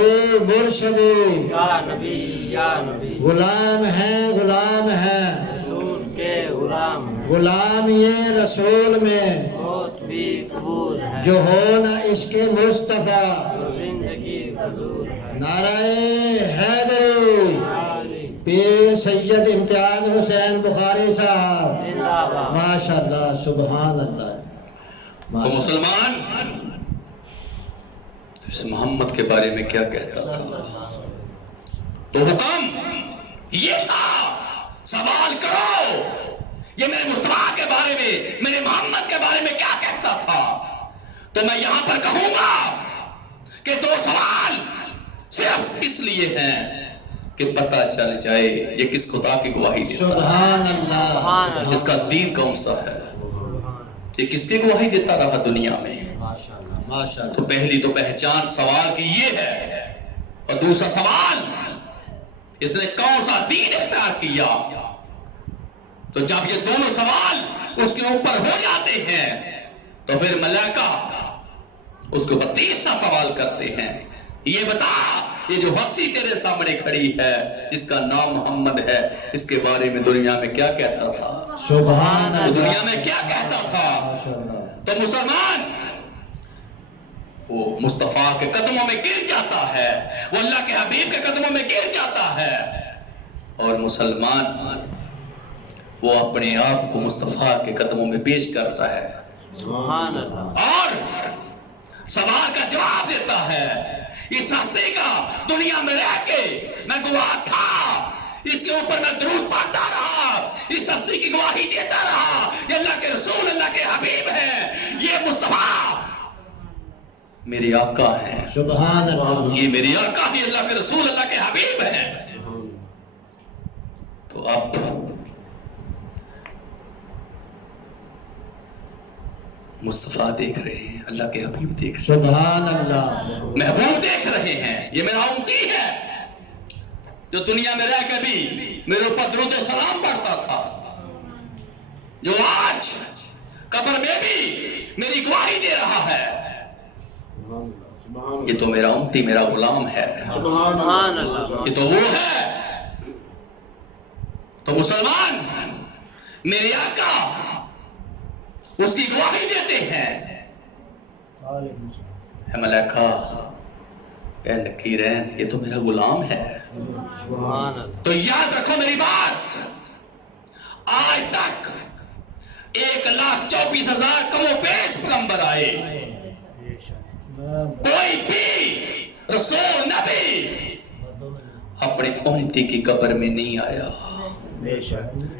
مرشدی. یا نبی یا نبی. غلام ہیں غلام ہیں، رسول کے غلام ہیں، غلام یہ رسول میں موت بھی قبول ہے، جو ہو نہ عشق مصطفیٰ. جو زندگی فضول ہے. نعرہ حیدری. یا علی. پیر سید امتیاز حسین بخاری صاحب زندہ باد ماشاءاللہ سبحان اللہ تو ماشاءاللہ مسلمان اس محمد کے بارے میں کیا کہتا تھا؟ تو حکم یہ تھا سوال کرو یہ میرے مصطفیٰ کے بارے میں میرے محمد کے بارے میں کیا کہتا تھا. تو میں یہاں پر کہوں گا کہ دو سوال صرف اس لیے ہیں کہ پتہ چل جائے یہ کس خدا کی گواہی دیتا ہے, سبحان اللہ سبحان اللہ اس کا دین کون سا ہے, یہ کس کی گواہی دیتا رہا دنیا میں. ماشاءاللہ ماشاءاللہ تو پہلی تو پہچان سوال کی یہ ہے, اور دوسرا سوال اس نے کون سا دین اختیار کیا. تو جب یہ دونوں سوال اس کے اوپر ہو جاتے ہیں تو پھر ملائکہ اس کو 32 سوال کرتے ہیں, یہ بتا یہ جو ہستی تیرے سامنے کھڑی ہے جس کا نام محمد ہے اس کے بارے میں دنیا میں کیا کہتا تھا, سبحان تو اللہ دنیا میں کیا کہتا تھا. ماشاءاللہ تو مسلمان وہ مصطفیٰ کے قدموں میں گر جاتا ہے, وہ اللہ کے حبیب کے قدموں میں گر جاتا ہے, اور مسلمان وہ اپنے آپ کو مصطفیٰ کے قدموں میں پیش کرتا ہے سبحان اللہ اور سوال کا جواب دیتا ہے. اس ہستی کا دنیا میں رہ کے میں گواہ تھا, اس کے اوپر میں درود پڑھتا رہا, اس ہستی کی گواہی دیتا رہا, یہ اللہ کے رسول اللہ کے حبیب ہے, یہ مصطفیٰ میرے آقا ہیں, سبحان اللہ یہ میرے آقا ہیں, اللہ کے رسول اللہ کے حبیب ہیں. تو اب مصطفیٰ دیکھ رہے ہیں, اللہ کے حبیب دیکھ رہے سبحان اللہ ہیں, محبوب دیکھ رہے ہیں, یہ میرا امتی ہے جو دنیا میں رہ کے بھی میرے اوپر درود و سلام پڑھتا تھا, جو آج قبر میں بھی میری گواہی دے رہا ہے, یہ تو میرا امتی میرا غلام ہے, سبحان اللہ یہ تو وہ ہے. تو مسلمان میرے آقا اس کی گواہی دیتے ہیں, اے ملائکہ اے نکیرین یہ تو میرا غلام ہے. سبحان اللہ تو یاد رکھو میری بات, آج تک 1,24,000 کم و بیش پیغمبر آئے, کوئی بھی رسول نبی اپنے امتی کی قبر میں نہیں آیا.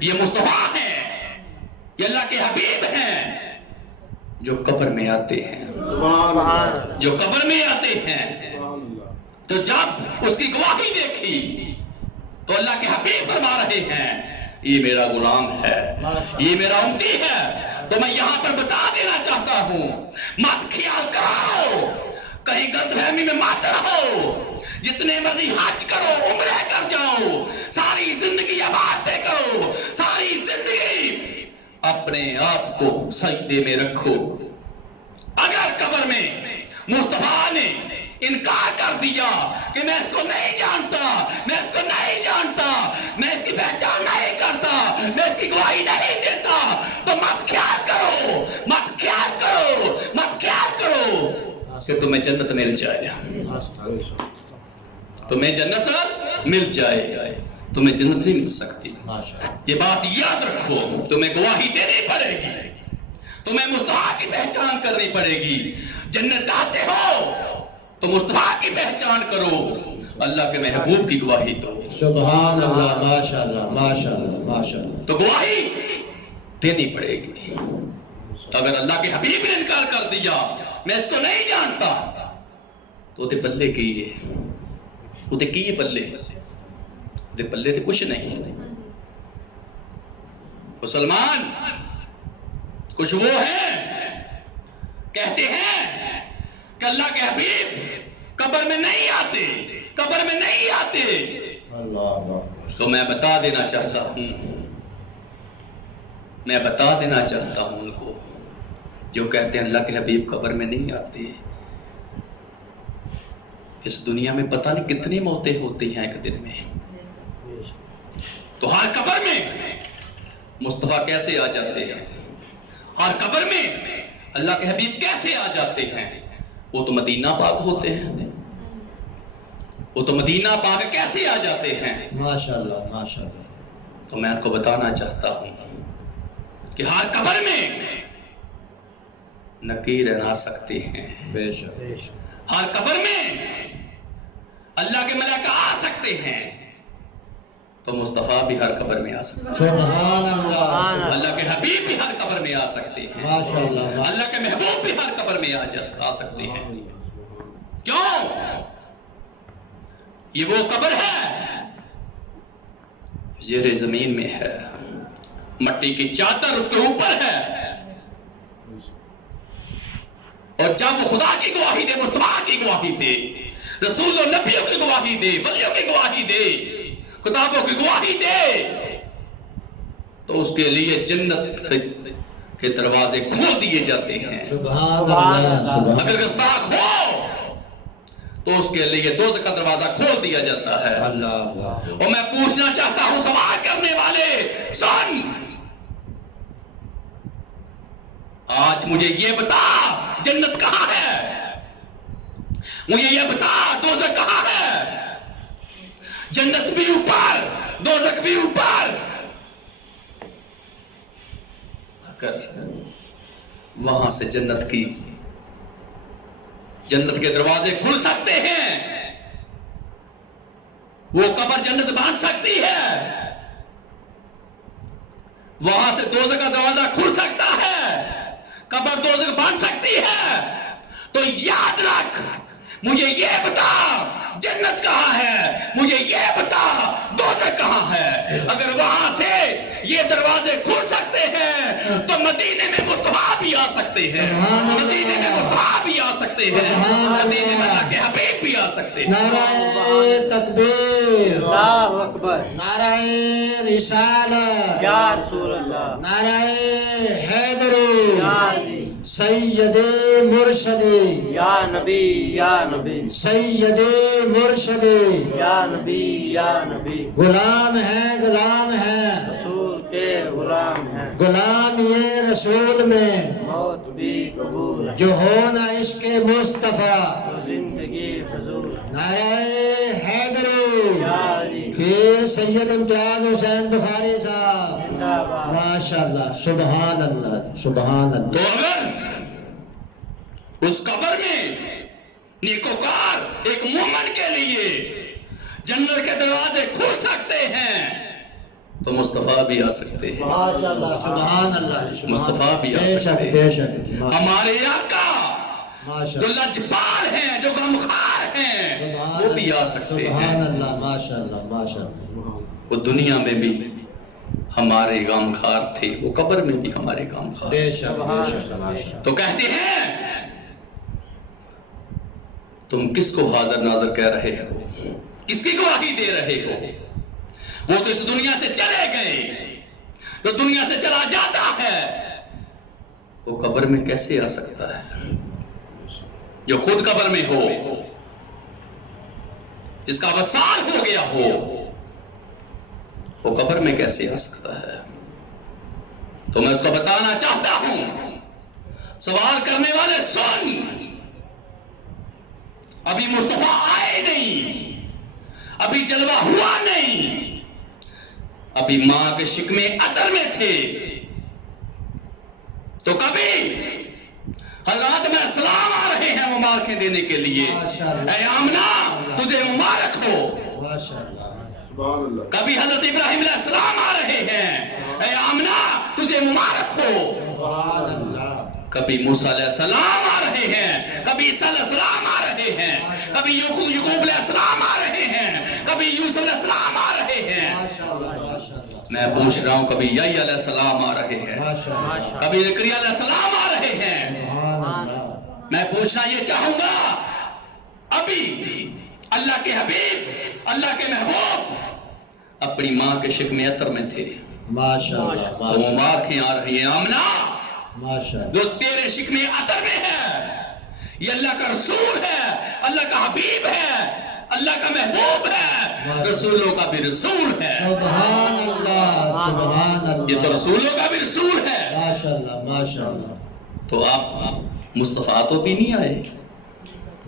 یہ مصطفیٰ ہیں, یہ اللہ کے حبیب ہیں جو قبر میں آتے ہیں, سبحان اللہ جو قبر میں آتے ہیں. تو جب اس کی گواہی دیکھی تو اللہ کے حبیب فرما رہے ہیں یہ میرا غلام ہے, یہ میرا امتی ہے. تو میں یہاں پر بتا دینا چاہتا ہوں, مت خیال کرو, کہیں غلط فہمی میں مت رہو, جتنے مرضی حج کرو, عمرہ کر جاؤ, ساری زندگی عبادتیں کرو, ساری زندگی اپنے آپ کو سجدے میں رکھو, اگر قبر میں مصطفیٰ نے انکار کر دیا کہ میں اس کو نہیں جانتا, میں اس کو نہیں جانتا, میں اس کی پہچان نہیں کرتا, میں اس کی گواہی نہیں دیتا, تو مت خیال کرو, مت خیال کرو, مت خیال کرو کہ تمہیں جنت مل جائے, تمہیں جنت مل جائے, تمہیں جنت نہیں مل سکتی. یہ بات یاد رکھو, تمہیں گواہی دینی پڑے گی, تمہیں مصطفیٰ کی پہچان کرنی پڑے گی. جنت چاہتے ہو تو مصطفیٰ کی پہچان کرو, اللہ کے محبوب کی گواہی دو. سبحان اللہ ماشاءاللہ ماشاءاللہ ماشاءاللہ تو گواہی دینی پڑے گی. اگر اللہ کے حبیب نے انکار کر دیا میں اس کو نہیں جانتا تو دے بلے کیے, وہ دے کیے بلے, دے بلے تھے کچھ نہیں. مسلمان کچھ وہ ہیں کہتے ہیں کہ اللہ کے حبیب قبر میں نہیں آتے, قبر میں نہیں آتے. اللہ تو میں بتا دینا چاہتا ہوں, میں بتا دینا چاہتا ہوں ان کو جو کہتے ہیں اللہ کے حبیب قبر میں نہیں آتے, اس دنیا میں پتہ نہیں کتنی موتیں ہوتی ہیں ایک دن میں. تو ہر قبر میں مصطفیٰ کیسے آ جاتے ہیں, ہر قبر میں اللہ کے حبیب کیسے آ جاتے ہیں. وہ تو مدینہ پاک ہوتے ہیں, وہ تو مدینہ پاک کیسے آ جاتے ہیں. ماشاءاللہ ماشاءاللہ تو میں ان کو بتانا چاہتا ہوں کہ ہر قبر میں نکیر آ سکتے ہیں، بے شک ہر قبر میں اللہ کے ملائکہ آ سکتے ہیں، تو مصطفیٰ بھی ہر قبر میں آ سکتے ہیں، سبحان اللہ اللہ کے حبیب بھی ہر قبر میں آ سکتے ہیں، ماشاءاللہ اللہ کے محبوب بھی ہر قبر میں آ سکتے ہیں۔ کیوں؟ یہ وہ قبر ہے زیر زمین میں ہے، مٹی کی چادر اس کے اوپر ہے، اور جب وہ خدا کی گواہی دے، مصطفیٰ کی گواہی دے، رسول و نبیوں کی گواہی دے، ولیوں کی گواہی دے، کتابوں کی گواہی دے، تو اس کے لیے جنت کے دروازے کھول دیے جاتے ہیں۔ سبحان اللہ اگر گستاخ ہو تو اس کے لیے دوزخ کا دروازہ کھول دیا جاتا ہے۔ اللہ اور میں پوچھنا چاہتا ہوں سوال کرنے والے، سن، آج مجھے یہ بتا جنت کہاں ہے، مجھے یہ بتا دوزخ کہاں ہے؟ جنت بھی اوپر، دوزخ بھی اوپر۔ اگر وہاں سے جنت کے دروازے کھل سکتے ہیں، وہ قبر جنت بن سکتی ہے، وہاں سے دوزخ کا دروازہ کھل سکتا ہے، قبر دوزخ بن سکتی ہے، تو یاد رکھ، مجھے یہ بتا جنت کہاں ہے، مجھے یہ بتا دوزخ کہاں ہے۔ اگر وہاں سے یہ دروازے کھل سکتے ہیں تو مدینے میں مصطفیٰ بھی آ سکتے ہیں، مدینے میں مصطفیٰ بھی آ سکتے ہیں، مدینے میں اللہ کے حبیب بھی آ سکتے ہیں۔ نعرہ تکبیر، اللہ اکبر، نعرہ رسالت، یا رسول اللہ، نعرہ حیدری، یا علی، سید مرشدی، یا نبی، یا نبی، سید مرشدی، یا نبی، یا نبی، غلام ہے رسول کے غلام ہیں، غلام یہ رسول میں، موت بھی قبول ہے، جو ہونا عشق مصطفیٰ۔ تو زندگی فضول ہے، نعرہ حیدری، یا علی، پھر سید امتیاز حسین بخاری صاحب، زندہ باد، ماشاءاللہ، سبحان اللہ سبحان تو اللہ۔ اگر اس قبر میں نیکوکار ایک مومن کے لیے جنت کے دروازے کھل سکتے ہیں تو مصطفیٰ بھی آ سکتے ہیں، ماشاءاللہ سبحان اللہ، مصطفیٰ بھی آ بے شک سکتے بے ہیں۔ شک، ہمارے آقا جو ماشاءاللہ لجپال ہیں، جو غمخوار ہیں، وہ بھی آ سکتے سبحان ہیں۔ اللہ ماشاءاللہ ماشاءاللہ، وہ دنیا میں بھی ہمارے غمخوار تھے، وہ قبر میں بھی ہمارے غمخوار۔ بے شک بے شک ماشاءاللہ۔ تو کہتے ہیں تم کس کو حاضر ناظر کہہ رہے ہو، کس کی گواہی دے رہے ہو؟ وہ تو اس دنیا سے چلے گئے، جو دنیا سے چلا جاتا ہے وہ قبر میں کیسے آ سکتا ہے؟ جو خود قبر میں ہو، جس کا وصال ہو گیا ہو، وہ قبر میں کیسے آ سکتا ہے؟ تو میں اس کو بتانا چاہتا ہوں، سوال کرنے والے سن، ابھی مصطفیٰ آئے نہیں، ابھی جلوہ ہوا نہیں، ابھی ماں کے شکم عطر میں تھے، تو کبھی حضرات میں اسلام آ رہے ہیں مبارکیں دینے کے لیے، اے آمنہ تجھے مبارک ہو۔ ماشاءاللہ کبھی حضرت ابراہیم علیہ السلام آ رہے ہیں، اے آمنہ تجھے مبارک ہو۔ سبحان اللہ، کبھی موسیٰ علیہ السلام آ رہے ہیں، کبھی عیسیٰ علیہ السلام آ رہے ہیں، کبھی یعقوب علیہ السلام آ رہے ہیں، کبھی یوسف علیہ السلام آ رہے ہیں۔ ماشاءاللہ ماشاءاللہ میں پوچھ رہا ہوں کبھی یحییٰ علیہ السلام آ رہے ہیں، ماشاءاللہ، کبھی زکریا علیہ السلام آ رہے ہیں۔ سبحان اللہ، میں پوچھنا یہ چاہوں گا، ابھی اللہ کے حبیب، اللہ کے محبوب اپنی ماں کے شکم عطر میں تھے، ماشاءاللہ تو مبارکیں آ رہی ہیں، آمنہ ماشاءاللہ، جو تیرے شکم عطر میں ہے، یہ اللہ کا رسول ہے، اللہ کا حبیب ہے، اللہ کا محبوب ہے، رسولوں کا بھی رسول ہے، سبحان اللہ سبحان یہ تو اللہ، رسولوں کا بھی رسول ہے۔ ماشاءاللہ ماشاءاللہ تو آپ مصطفیٰ تو بھی نہیں آئے، یہ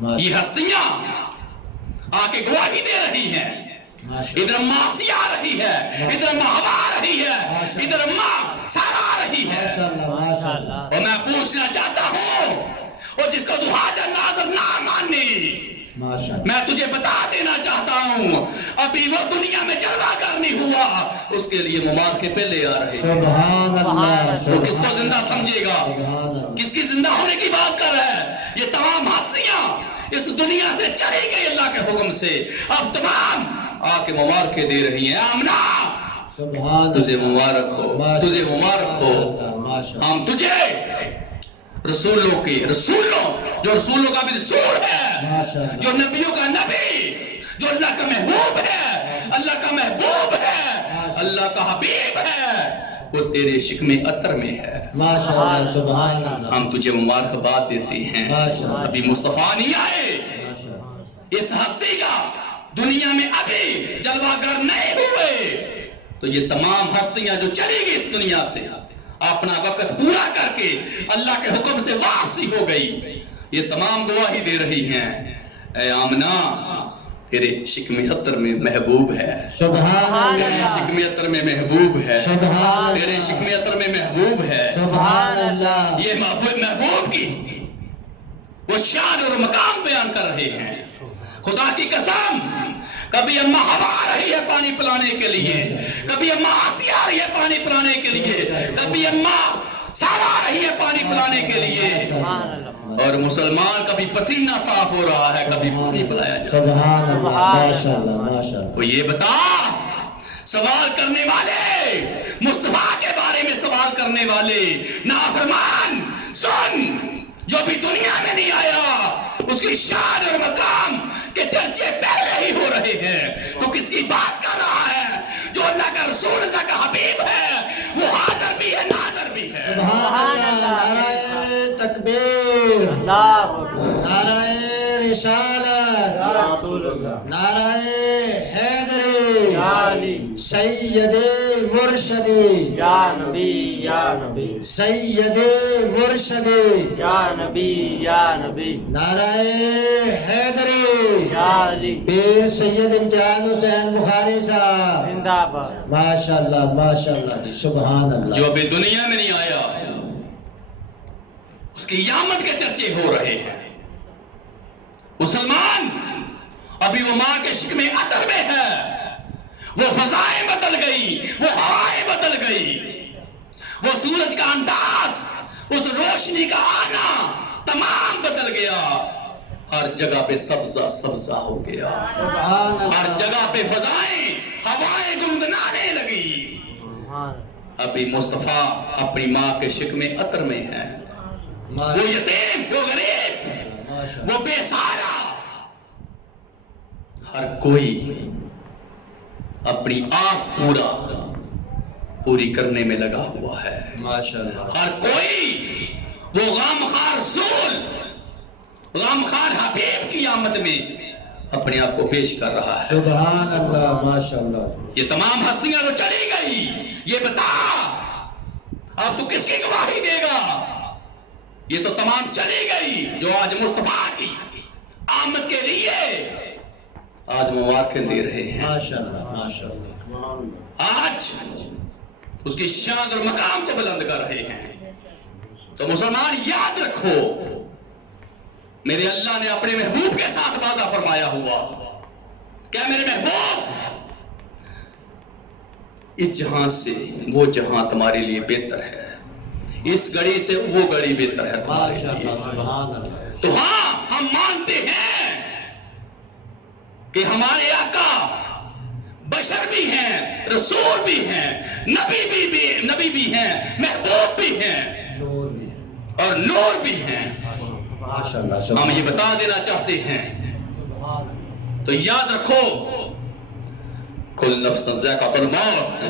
ماشاءاللہ، ہستیاں آ کے گواہی دے رہی ہیں، ادھر ماں سی آ رہی ہے، ادھر ماں ہوا آ رہی ہے، ادھر ماں سارا آ رہی ہے۔ ماشاءاللہ اور میں پوچھنا چاہتا ہوں، اور جس کو تو حاضر ناظر نہ ماننی، میں تجھے بتا دینا چاہتا ہوں، ابھی وہ دنیا میں جلوہ کرنی ہوا، اس کے لیے مبارکے پہلے آ رہے ہیں۔ سبحان اللہ، وہ کس کو زندہ سمجھے گا؟ کس کی زندہ ہونے کی بات کر رہا ہے؟ یہ تمام ہستیاں اس دنیا سے چلی گئی اللہ کے حکم سے، اب تمام آ کے مبارکے دے رہی ہیں۔ آمنہ سبحان تجھے مبارک ہو، تجھے مبارک ہو۔ ماشاءاللہ، ہم تجھے رسولوں جو رسولوں کا بھی رسول ہے، ماشاءاللہ، جو نبیوں کا نبی، جو اللہ کا محبوب ہے، اللہ کا محبوب ہے، اللہ کا حبیب ہے، وہ تیرے شکم عطر میں ہے۔ ماشاءاللہ، سبحان اللہ، ہم تجھے مبارکباد دیتے ہیں۔ ماشاءاللہ، ابھی مصطفیٰ نہیں آئے، ماشاءاللہ، اس ہستی کا دنیا میں ابھی جلوہ گر نہیں ہوئے، تو یہ تمام ہستیاں جو چلی گئی اس دنیا سے اپنا وقت پورا کر کے اللہ کے حکم سے واپسی ہو گئی، یہ تمام گواہی دے رہی ہیں۔ اے آمنہ تیرے شکم عطر میں محبوب ہے، سبحان تیرے اللہ، شکم عطر میں محبوب ہے، سبحان تیرے اللہ، شکم عطر میں محبوب ہے۔ سبحان اللہ، یہ محبوب کی وہ شان اور مقام بیان کر رہے ہیں۔ خدا کی قسم، کبھی اماں ہوا آ رہی ہے پانی پلانے کے لیے، کبھی اماں آسی آ رہی ہے پانی پلانے کے لیے، کبھی اماں سارا آ رہی ہے پانی پلانے کے لیے، اور مسلمان کبھی پسینہ صاف ہو رہا ہے، کبھی پانی پلایا جا رہا ہے۔ سبحان اللہ، ماشاءاللہ، ماشاءاللہ، وہ یہ بتا، سوال کرنے والے، مصطفیٰ کے بارے میں سوال کرنے والے نافرمان سن، جو بھی دنیا میں نہیں آیا، اس کی شان اور مقام کے چرچے پہلے ہی ہو رہے ہیں، تو کس کی بات کر رہا ہے؟ جو اللہ کا رسول، اللہ کا حبیب ہے، وہ حاضر بھی ہے، ناظر بھی ہے۔ سبحان اللہ، نعرہ تکبیر، اللہ اکبر، نعرہ رسالت، رسول اللہ، نعرہ حیدری، یا علی، سید مرشدی، یا نبی، یا نبی، سید مرشدی، یا نبی، یا نبی، نعرہ حیدری، یا علی، پیر سید امتیاز حسین بخاری صاحب، زندہ باد، ماشاءاللہ، ماشاءاللہ جی، سبحان اللہ، جو ابھی دنیا میں نہیں آیا، اس کی قیامت کے چرچے ہو رہے ہیں۔ مسلمان ابھی وہ ماں کے شکم عطر میں ہے، وہ فضائیں بدل گئی، وہ ہوائیں بدل گئی، وہ سورج کا انداز، اس روشنی کا آنا تمام بدل گیا، ہر جگہ پہ سبزہ سبزہ ہو گیا، سبحان ہر اللہ، جگہ پہ فضائیں، ہوائیں گنگنانے لگی۔ سبحان ابھی مصطفیٰ اپنی ماں کے شکم عطر میں ہے، وہ یتیم، وہ غریب، وہ بے سہارا، ہر کوئی اپنی آس پوری کرنے میں لگا ہوا ہے، ماشاءاللہ، ہر کوئی وہ غمخوار رسول، غمخوار حبیب کی آمد میں اپنے آپ کو پیش کر رہا ہے۔ سبحان اللہ، ماشاءاللہ، یہ تمام ہستیاں تو چلی گئی، یہ بتا اب تو کس کی گواہی دے گا؟ یہ تو تمام چلی گئی، جو آج مصطفیٰ کی آمد کے لیے آج مبارکیں دے رہے ہیں، ماشاءاللہ، ماشاءاللہ، آج اس کی شان اور مقام کو بلند کر رہے ہیں۔ تو مسلمان یاد رکھو، میرے اللہ نے اپنے محبوب کے ساتھ وعدہ فرمایا ہوا، کیا میرے محبوب اس جہاں سے وہ جہاں تمہارے لیے بہتر ہے، اس گھڑی سے وہ گھڑی بہتر ہے تمہارے لیے۔ ماشاءاللہ، سبحان اللہ، تو ہاں، ہم مانتے ہیں کہ ہمارے آقا بشر بھی ہیں، رسول بھی ہیں، نبی بھی ہیں، محبوب بھی ہیں، نور بھی ہے، اور نور بھی ہیں۔ ماشاءاللہ، ہم یہ بتا دینا چاہتے ہیں، سبحان اللہ، تو یاد رکھو، کل نفس ذائقۃ الموت،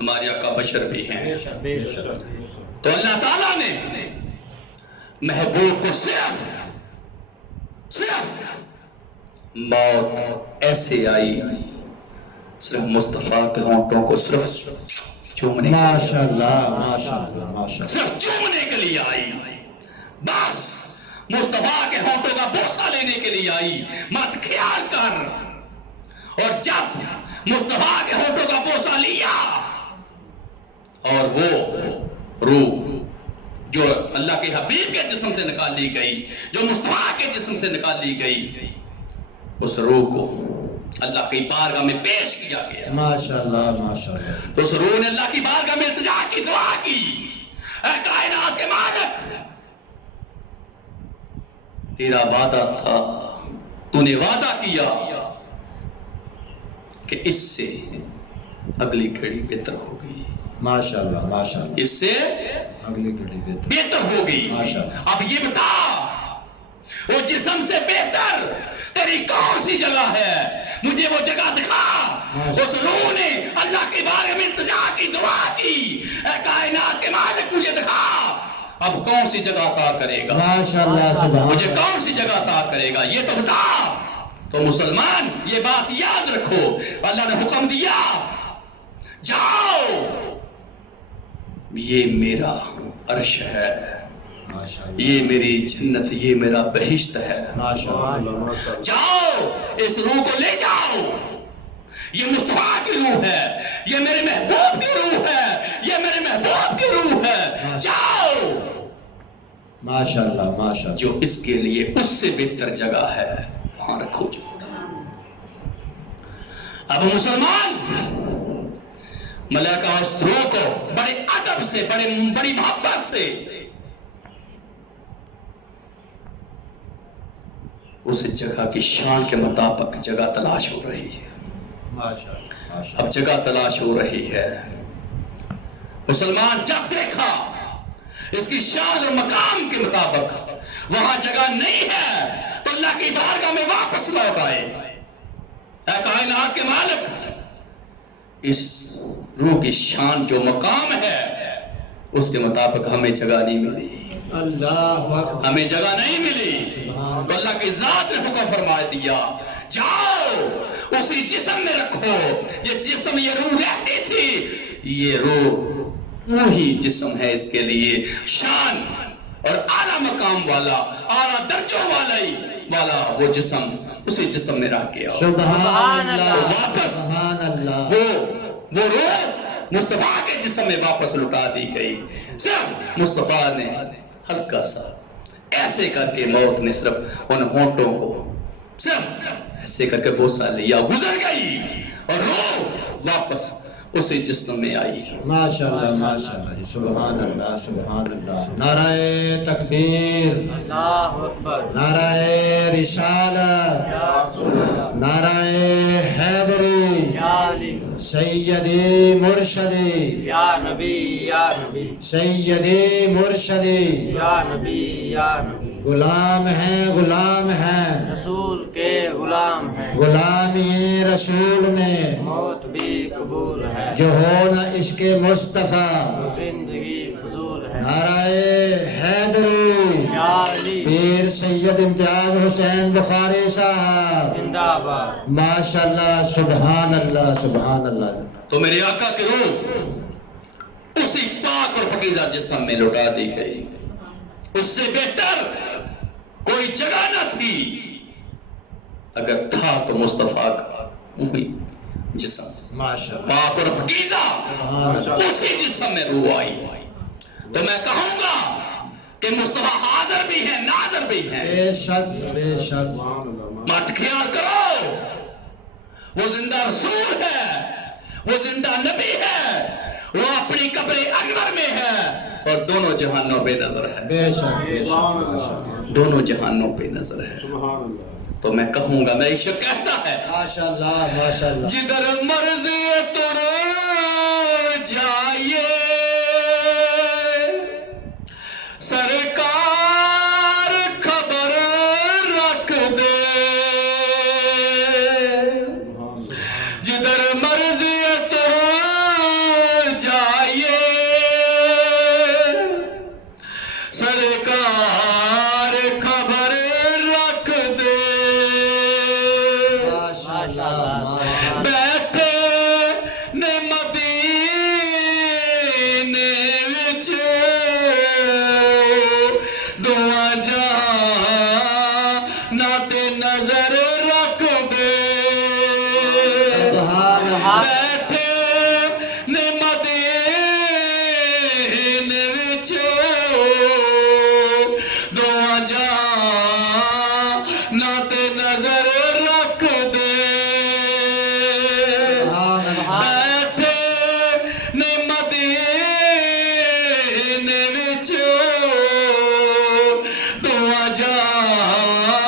ہمارے آقا بشر بھی ہیں۔ بے شک، بے شک، تو اللہ تعالیٰ نے محبوب کو صرف موت ایسے آئی، صرف مصطفیٰ کے ہونٹوں کو صرف چومنے کے لیے، ماشاءاللہ، ماشاءاللہ، ماشاءاللہ، صرف چومنے کے لیے آئی، بس مصطفیٰ کے ہونٹوں کا بوسہ لینے کے لیے آئی۔ مت خیال کر اور جب مصطفیٰ کے ہونٹوں کا بوسہ لیا اور وہ روح جو اللہ کے حبیب کے جسم سے نکال لی گئی، جو مصطفیٰ کے جسم سے نکال لی گئی، اس روح کو اللہ کی بارگاہ میں پیش کیا گیا۔ ماشاءاللہ ماشاءاللہ۔ تو اس روح نے اللہ کی بارگاہ میں التجا کی، دعا کی، اے کائنات کے مالک، تیرا وعدہ تھا، تو نے وعدہ کیا کہ اس سے اگلی گھڑی بہتر ہوگی، ماشاءاللہ ماشاءاللہ۔ اس سے اگلی گھڑی بہتر بہتر ہوگی۔ ماشاءاللہ۔ اب یہ بتا، وہ جسم سے بہتر تیری کون سی جگہ ہے؟ مجھے وہ جگہ دکھا۔ اس روح نے اللہ کے بارے میں التجا کی، دعا کی، اے کائنات کے مالک مجھے دکھا، اب کون سی جگہ عطا کرے گا؟ ماشاءاللہ سبحان مجھے کون سی جگہ عطا کرے گا؟ یہ تو بتا۔ تو مسلمان یہ بات یاد رکھو، اللہ نے حکم دیا، جاؤ، یہ میرا عرش ہے، ماشاءاللہ یہ میری جنت، یہ میرا بہشت ہے، ماشاءاللہ۔ جاؤ اس روح کو لے جاؤ، یہ مصطفیٰ کی روح ہے، یہ میرے محبوب کی روح ہے، یہ میرے محبوب کی روح ہے، جاؤ، ماشاءاللہ ماشاءاللہ۔ جو اس کے لیے اس سے بہتر جگہ ہے وہاں رکھو جو۔ اب مسلمان ملائکہ اس روح کو بڑے ادب سے، بڑی محبت سے اس جگہ کی شان کے مطابق جگہ تلاش ہو رہی ہے۔ ماشاءاللہ ماشاءاللہ۔ اب جگہ تلاش ہو رہی ہے۔ مسلمان جب دیکھا اس کی شان اور مقام کے مطابق وہاں جگہ نہیں ہے تو اللہ کی بارگاہ میں واپس لوٹ آئے۔ اے کائنات کے مالک، اس روح کی شان جو مقام ہے اس کے مطابق ہمیں جگہ نہیں ملی، اللہ اکبر۔ ہمیں جگہ نہیں ملی۔ تو اللہ کی ذات نے حکم فرما دیا، جاؤ اسی جسم میں رکھو، جس جسم یہ روح رہتی تھی، یہ روح وہی جسم ہے، اس کے لیے شان اور اعلیٰ مقام والا، اعلیٰ درجوں والا وہ جسم اسی جسم میں رکھ کے آؤ۔ سبحان اللہ واپس سبحان اللہ۔ وہ روح مصطفیٰ کے جسم میں واپس لٹا دی گئی۔ صرف مصطفیٰ نے ہلکا سا ایسے کر کے موت نے صرف ان ہونٹوں کو صرف ایسے کر کے بوسہ لیا، گزر گئی، اور روح واپس اسی جسم میں آئی۔ ماشاءاللہ ماشاءاللہ۔ سبحان اللہ سبحان اللہ۔ نعرہ تکبیر، اللہ اکبر، نعرہ رسالت، یا رسول اللہ، نعرہ حیدری، یا علی، سیدی مرشدی، یا نبی، یا نبی، سیدی مرشدی، یا نبی، یا نبی، غلام ہیں رسول کے غلام ہیں، غلامی رسول میں موت بھی قبول ہے، جو ہو نہ عشق مصطفیٰ۔ زندگی فضول ہے، نعرہ حیدری، یا علی، پیر سید امتیاز حسین بخاری صاحب، زندہ باد، ماشاءاللہ سبحان اللہ سبحان اللہ۔ تو میرے آقا کی روح اسی پاک اور پاکیزہ جسم میں لٹا دی گئی۔ اس سے بہتر کوئی جگہ نہ تھی، اگر تھا تو مصطفیٰ کا وہی جسم، ماشاءاللہ پاک اور پاکیزہ سبحان اللہ۔ اسی جسم میں روح آئی۔ تو میں کہوں گا کہ مصطفیٰ حاضر بھی ہے، ناظر بھی ہے، بے شک بے شک۔ مت خیال کرو، وہ زندہ رسول ہے، وہ زندہ نبی ہے، وہ اپنی قبر انور میں ہے اور دونوں جہانوں پہ نظر ہے، بے شک بے شک۔ دونوں جہانوں پہ نظر ہے۔ تو میں کہوں گا، میں عشق کہتا ہے، ماشاءاللہ ماشاءاللہ۔ جدھر مرضی تر جائیے سرکار خبر رکھ دے، جدھر مرضی تر جائیے سرکار خبر رکھ دے، ماشاءاللہ ماشاءاللہ۔ بیٹھے بیٹھے نے مدینے وچوں دعا جہاں تے نظر رکھ دے بیٹھے نے مدینے وچوں دعا جہاں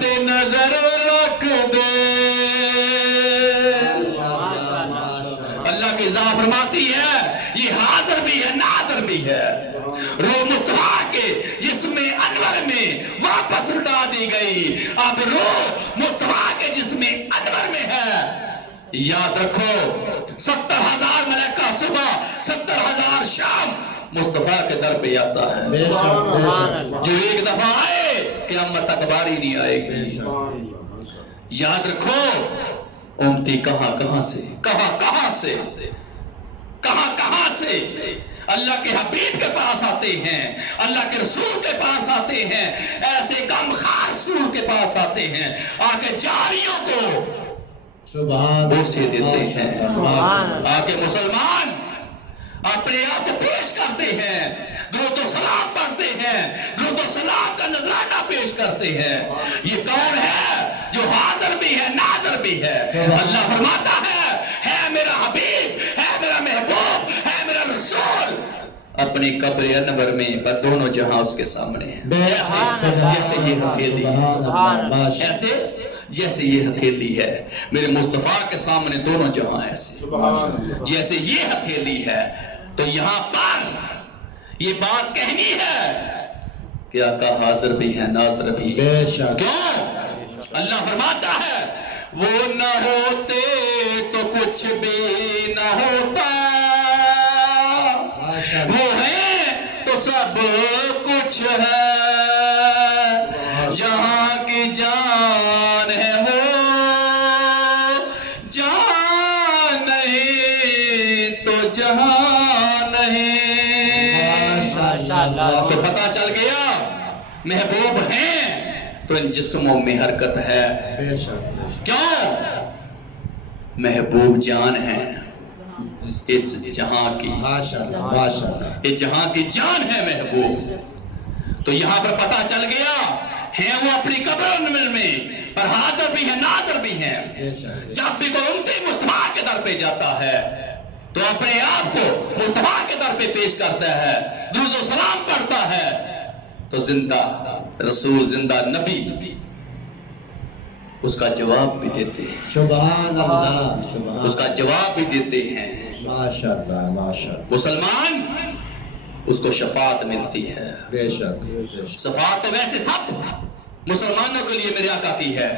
تے نظر رکھ دے اللہ کی ذات فرماتی ہے یہ حاضر بھی ہے ناظر بھی ہے روح مصطفیٰ کے جسم انور میں واپس لٹا دی گئی اب روح مصطفیٰ کے جسم انور میں ہے یاد رکھو 70,000 ملائکہ صبح 70,000 شام مصطفیٰ کے در پہ آتا ہے بے شک بے شک جو ایک دفعہ آئے قیامت تک باری نہیں آئے بے گی شک یاد رکھو امتی کہاں سے اللہ کے حبیب کے پاس آتے ہیں اللہ کے رسول کے پاس آتے ہیں ایسے غمخوار رسول کے پاس آتے ہیں آکے جاریوں کو سبحان بوسے دیتے ہیں سبحان آکے مسلمان اپنے آپ کو پیش کرتے ہیں درود و سلام پڑھتے ہیں درود و سلام کا نذرانہ پیش کرتے ہیں یہ کون ہے جو حاضر بھی ہے ناظر بھی ہے اللہ فرماتا ہے میرا حبیب ہے میرا محبوب ہے میرا رسول اپنی قبر انور میں پر دونوں جہاں اس کے سامنے ہیں جیسے یہ ہتھیلی ایسے جیسے یہ ہتھیلی ہے میرے مصطفیٰ کے سامنے دونوں جہاں ایسے جیسے یہ ہتھیلی ہے تو یہاں پر یہ بات کہنی ہے کہ آقا حاضر بھی ہے ناظر بھی ہے بے شک کیوں اللہ فرماتا ہے وہ نہ ہوتے تو کچھ بھی نہ ہوتا وہ ہیں تو سب کچھ ہے جہاں کی جان ہے وہ جہاں نہیں تو جہاں نہیں تو پتہ چل گیا محبوب ہیں تو ان جسموں میں حرکت ہے بے شک کیوں محبوب جان ہے اس جہاں کی یہ جہاں کی جان ہے محبوب تو یہاں پر پتہ چل گیا ہے وہ اپنی قبر انور میں پر حاضر بھی ہے ناظر بھی ہیں جب بھی کوئی امتی مصطفیٰ کے در پہ جاتا ہے تو اپنے آپ کو مصطفیٰ کے در پہ پیش کرتا ہے درود و سلام پڑھتا ہے تو زندہ رسول زندہ نبی اس کا جواب بھی دیتے ہیں سبحان اللہ سبحان اس کا جواب بھی دیتے ہیں ماشاءاللہ ماشاءاللہ مسلمان اس کو شفاعت ملتی ہے بے شک شفاعت تو ویسے سب مسلمانوں کے لیے میرے آقا کی ہے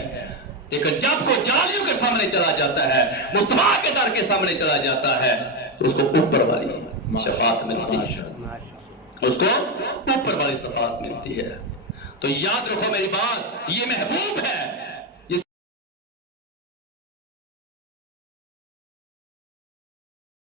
لیکن جب کوئی جالیوں کے سامنے چلا جاتا ہے مصطفیٰ کے در کے سامنے چلا جاتا ہے تو اس کو اوپر والی شفاعت ملتی ہے اس کو اوپر والی شفاعت ملتی ہے تو یاد رکھو میری بات یہ محبوب ہے